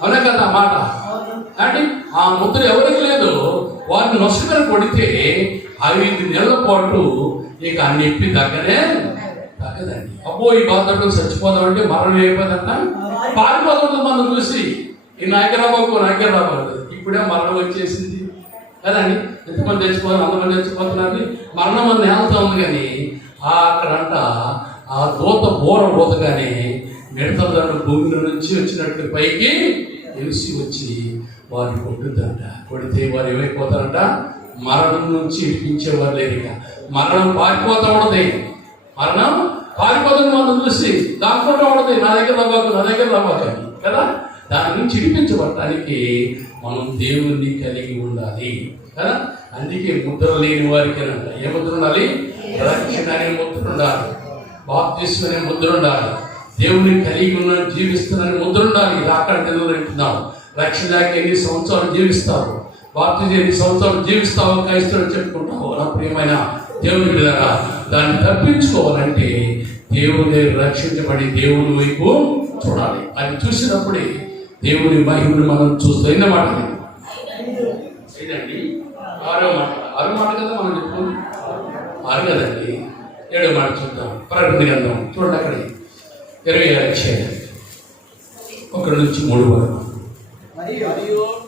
అవునా కదా ఆ మాట? అంటే ఆ ముద్ర ఎవరికి లేదు, వాటిని నొసటమని కొడితే 5 నెలల పాటు ఇక ఆ నొప్పి తగ్గదండి. అబ్బో ఈ బాధతో చచ్చిపోదామంటే మరణం అయిపోయిందంట. పారిపోతుంది మనం చూసి. ఈ నాయకరాబాబు ఇప్పుడే మరణం వచ్చేసింది కదండి. ఎంతమంది చచ్చిపోతారు? 100 మంది చచ్చిపోతున్నారు. మరణం అని నేలతో ఉంది. కానీ అక్కడంట ఆ దూత బోత కానీ మిడతల దండు భూమిలో నుంచి వచ్చినట్టు పైకి ఎలిసి వచ్చి వారిని కొట్టుద్దంట. కొడితే వారు ఏమైపోతారంట? మరణం నుంచి ఇడిపించేవారు లేదు. ఇక మరణం పారిపోతా ఉండదు. మరణం పారిపోతుంది మనం చూసి దాక్కుంటూ ఉండదు. నా దగ్గర రవ్వకు కదా. దాని నుంచి ఇడిపించబడటానికి మనం దేవుణ్ణి కలిగి ఉండాలి కదా. అందుకే ముద్ర లేని వారికి ఏ ముద్ర ఉండాలి? రక్షణ అనే ముద్ర ఉండాలి, బాప్తిస్మ అనే ముద్ర ఉండాలి, దేవుని కలిగి ఉన్న జీవిస్తున్న ముద్ర ఉండాలి. అక్కడ నిలబెట్టున్నాం. రక్షణ ఎన్ని సంవత్సరాలు జీవిస్తావు, బాప్తిజం ఎన్ని సంవత్సరాలు జీవిస్తావు, క్రైస్తవులు చెప్పుకుంటావు. నా ప్రియమైన దేవుని బిడ్డలారా, దాన్ని తప్పించుకోవాలంటే దేవుని రక్షించబడి దేవుని వైపు చూడాలి. అది చూసినప్పుడే దేవుని మహిమను మనం చూస్తాం. ఎన్న మాట ఇదండి, ఆరో మాట కదా మనం చెప్పుకుంది, 6 కదండి. 7వ మాట చూద్దాం. ప్రకటన గ్రంథం చూడండి, అక్కడ 20వ అధ్యాయం 1 నుంచి 3 వరకు.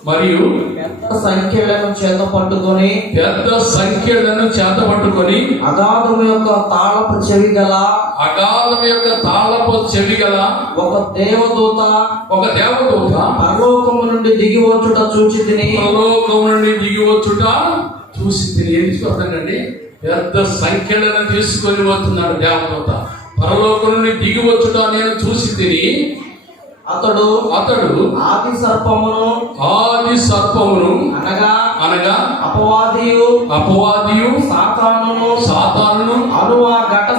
మరియు పెద్ద సంఖ్యలను చేత పట్టుకొని అగాధం యొక్క తాళపు చెవి గల ఒక దేవదూత పరలోకము నుండి దిగి వచ్చుట చూసి తిని. ఏం చూస్తానండి? పెద్ద సంఖ్యలను తీసుకొని పోతున్నాడు దేవదూత. పరలోకం నుండి దిగి వచ్చుట నేను చూసి తిని. అతడు ఆది సర్పమును అనగా అపవాదియు సాతానును అను ఆ ఘట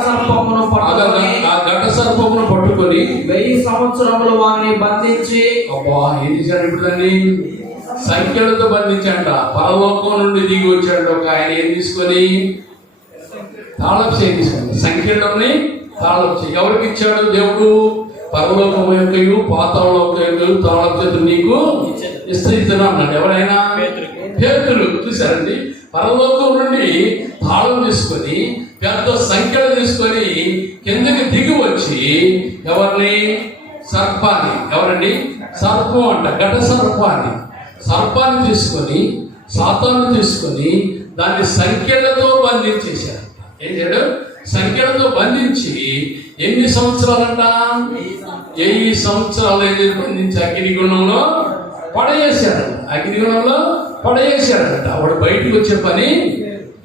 సర్పమును పట్టుకొని 1000 సంవత్సరములు వారిని బంధించి. ఏం చేశాడు ఇప్పుడు దాన్ని? సంఖ్యలతో బంధించంట. పరలోకం నుండి దిగి వచ్చాడు ఒక ఆయన. ఏం తీసుకొని? తాళపు చేయి తీసుకొని. సంఖ్యలోని తాళపు చేయి ఎవరికి ఇచ్చాడు? దేవుడు. పరలోకము యొక్కయు పాతాళలోక యొక్కయు తాళపు చేతులు నీకు ఇస్తున్నా అన్నాడు. ఎవరైనా? పేతురు. చూశారండి, పరలోకం నుండి తాళం తీసుకొని పెద్ద సంఖ్యలు తీసుకొని కిందకి దిగి వచ్చి ఎవరిని? సర్పాన్ని. ఎవరండి? సర్పం అంట, ఘట సర్పాన్ని తీసుకొని, సాతాన్ని తీసుకొని దాన్ని సంఖ్యలతో బంధించేశారు. ఏం చేయడు? సంఖ్యలతో బంధించి ఎన్ని సంవత్సరాలంట? 1000 సంవత్సరాలు బంధించి అగ్నిగుణంలో పడేశాడంట. వాడు బయటకు వచ్చే పని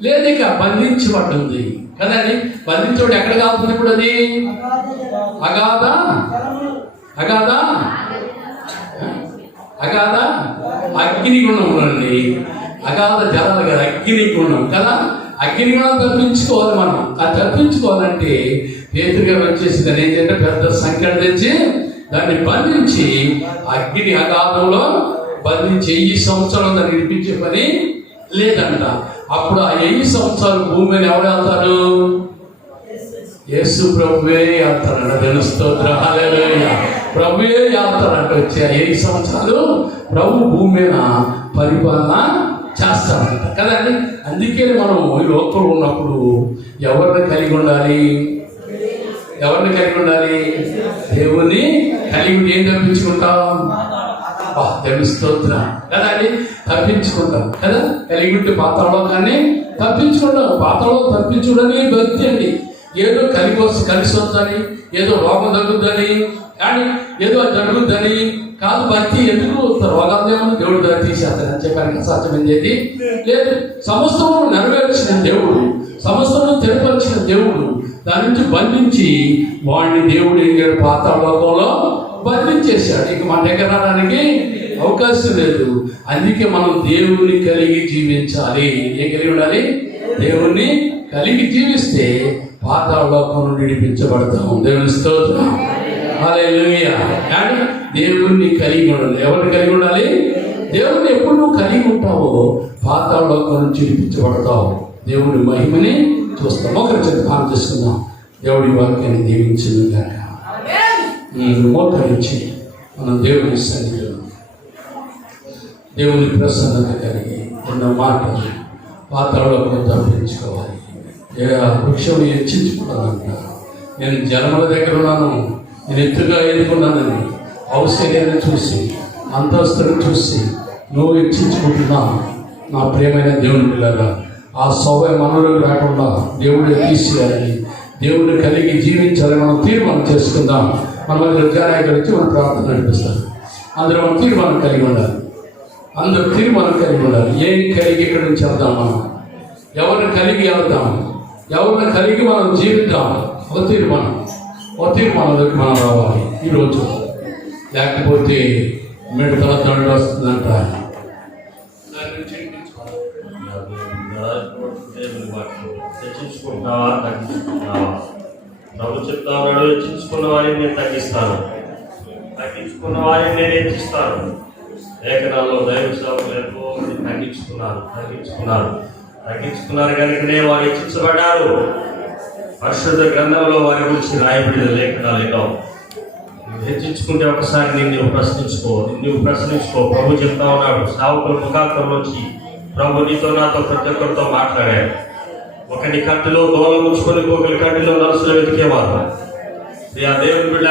లేదు, ఇక బంధించబడ్డుంది కదండి. బంధించబడి ఎక్కడ కావుతుంది ఇప్పుడు? అది అగాధ అగ్నిగుణంలో అండి. అగాధ జలాలు కదా, అగ్నిగుణం కదా. అగ్నిగుణం తప్పించుకోవాలి మనం. అది తప్పించుకోవాలంటే పేతురు గారు వచ్చేసి దాన్ని ఏంటంటే పెద్ద సంఖ్యలు తెచ్చి దాన్ని బంధించి అగ్ని అగాధంలో బంధించి 1000 సంవత్సరాలు దాన్ని విడిపించే పని లేదంట. అప్పుడు ఆ 1000 సంవత్సరాలు భూమి మీద ఎవరు వెళ్తారు? యేసు ప్రభువే వెళ్తారంట. స్తోత్రం, హల్లెలూయా. ప్రభువే వెళ్తారంట. వచ్చి ఆ 1000 సంవత్సరాలు ప్రభు భూమి మీద పరిపాలన చేస్తాడంట కదండి. అందుకే మనం ఈ లోకంలో ఉన్నప్పుడు ఎవరిని కలిగి ఉండాలి? దేవుని కలిగి ఏం తప్పించుకుంటాం? దేవుని స్తోత్రం కదండి. తప్పించుకుంటాం కదా. కలిగి ఉంటే పాతాళలోకాన్ని తప్పించుకుంటాం. పాతాళంలో తప్పించుడని భక్తి అండి. ఏదో కలిసి వద్దని, ఏదో రోగం తగ్గుద్దని, కానీ ఏదో జరుగుద్దని కాదు. భక్తి ఎందుకు? రోగాలేమో దేవుడు దగ్గర తీసేస్తానని చెప్పాను. సత్యమైనది లేదు. సమస్తము నెరవేర్చిన దేవుడు, సమస్తము తెలిపరిచిన దేవుడు దాని నుంచి బంధించి వాడిని దేవుడు ఏం చేయాడు? పాతాళలోకంలో బంధించేశాడు. ఇక మన దగ్గర రావడానికి అవకాశం లేదు. అందుకే మనం దేవుని కలిగి జీవించాలి. ఏం కలిగి ఉండాలి? దేవుణ్ణి కలిగి జీవిస్తే పాతాళలోకం నుండి విడిపించబడతాం. దేవుని స్తోత్రం, హల్లెలూయా. కానీ దేవుణ్ణి కలిగి ఉండాలి. ఎవరిని కలిగి ఉండాలి? దేవుణ్ణి ఎప్పుడు నువ్వు కలిగి ఉంటావో పాతాళలోకం నుంచి విడిపించబడతావు. దేవుని మహిమని చూస్తాం. ఒకరి చేత పాఠం చేసుకుందాం. దేవుడి వాక్యాన్ని దీవించింది కనుక మోకరించి మనం దేవుని సన్నిధిలో దేవుని ప్రసన్నత కలిగి ఉన్న మాటలు పాతాళలోకం తప్పించుకోవాలి. వృక్షం హెచ్చించుకోవాలంట. నేను జన్మల దగ్గర ఉన్నాను, నేను ఎత్తుగా ఎదుర్కొన్నానని ఔషధ్యాన్ని చూసి, అంతస్తులను చూసి నువ్వు హెచ్చించుకుంటున్నా. నా ప్రియమైన దేవుని పిల్లరా, ఆ సౌభ్య మనలో రాకుండా దేవుడే తీసేయాలని, దేవుడిని కలిగి జీవించాలని మనం తీర్మానం చేసుకుందాం. మన విద్యానాయకులు వచ్చి మన ప్రార్థన నడిపిస్తారు. అందరూ మనం తీర్మానం కలిగి ఉండాలి. అందరూ తీర్మానం కలిగి ఉండాలి. ఏం కలిగి ఇక్కడి నుంచి వెళ్దాం? మనం ఎవరిని కలిగి వెళ్దాం? ఎవరిని కలిగి మనం జీవిద్దాం? ఒక తీర్మానంలోకి మనం రావాలి ఈరోజు. లేకపోతే మిడతల దండ వస్తుందంట. హెచ్చించుకుంటున్నావా? తగ్గించుకుంటున్నావా? ప్రభు చెప్తాడు, హెచ్చించుకున్న వారిని నేను తగ్గిస్తాను, తగ్గించుకున్న వారిని నేను హెచ్చిస్తాను. లేఖనాల్లో దైవ సేవకులకు తగ్గించుకున్నారు కనుకనే వారు హెచ్చించబడ్డారు. పరిశుద్ధ గ్రంథంలో వారి గురించి రాయబడిన లేఖనాలు ఎన్నో. హెచ్చించుకుంటే ఒకసారి నువ్వు ప్రశ్నించుకో. ప్రభు చెప్తా ఉన్నాడు, సావుకుల ముఖాంతం నుంచి ప్రభు నీతో నాతో ప్రతి ఒక్కరితో మాట్లాడాడు. ఒకటి కంటిలో దూలం ఉంచుకొని ఒకరి కంటిలో నలుసులు వెతికేవారు. ఆ దేవుని బిడ్డ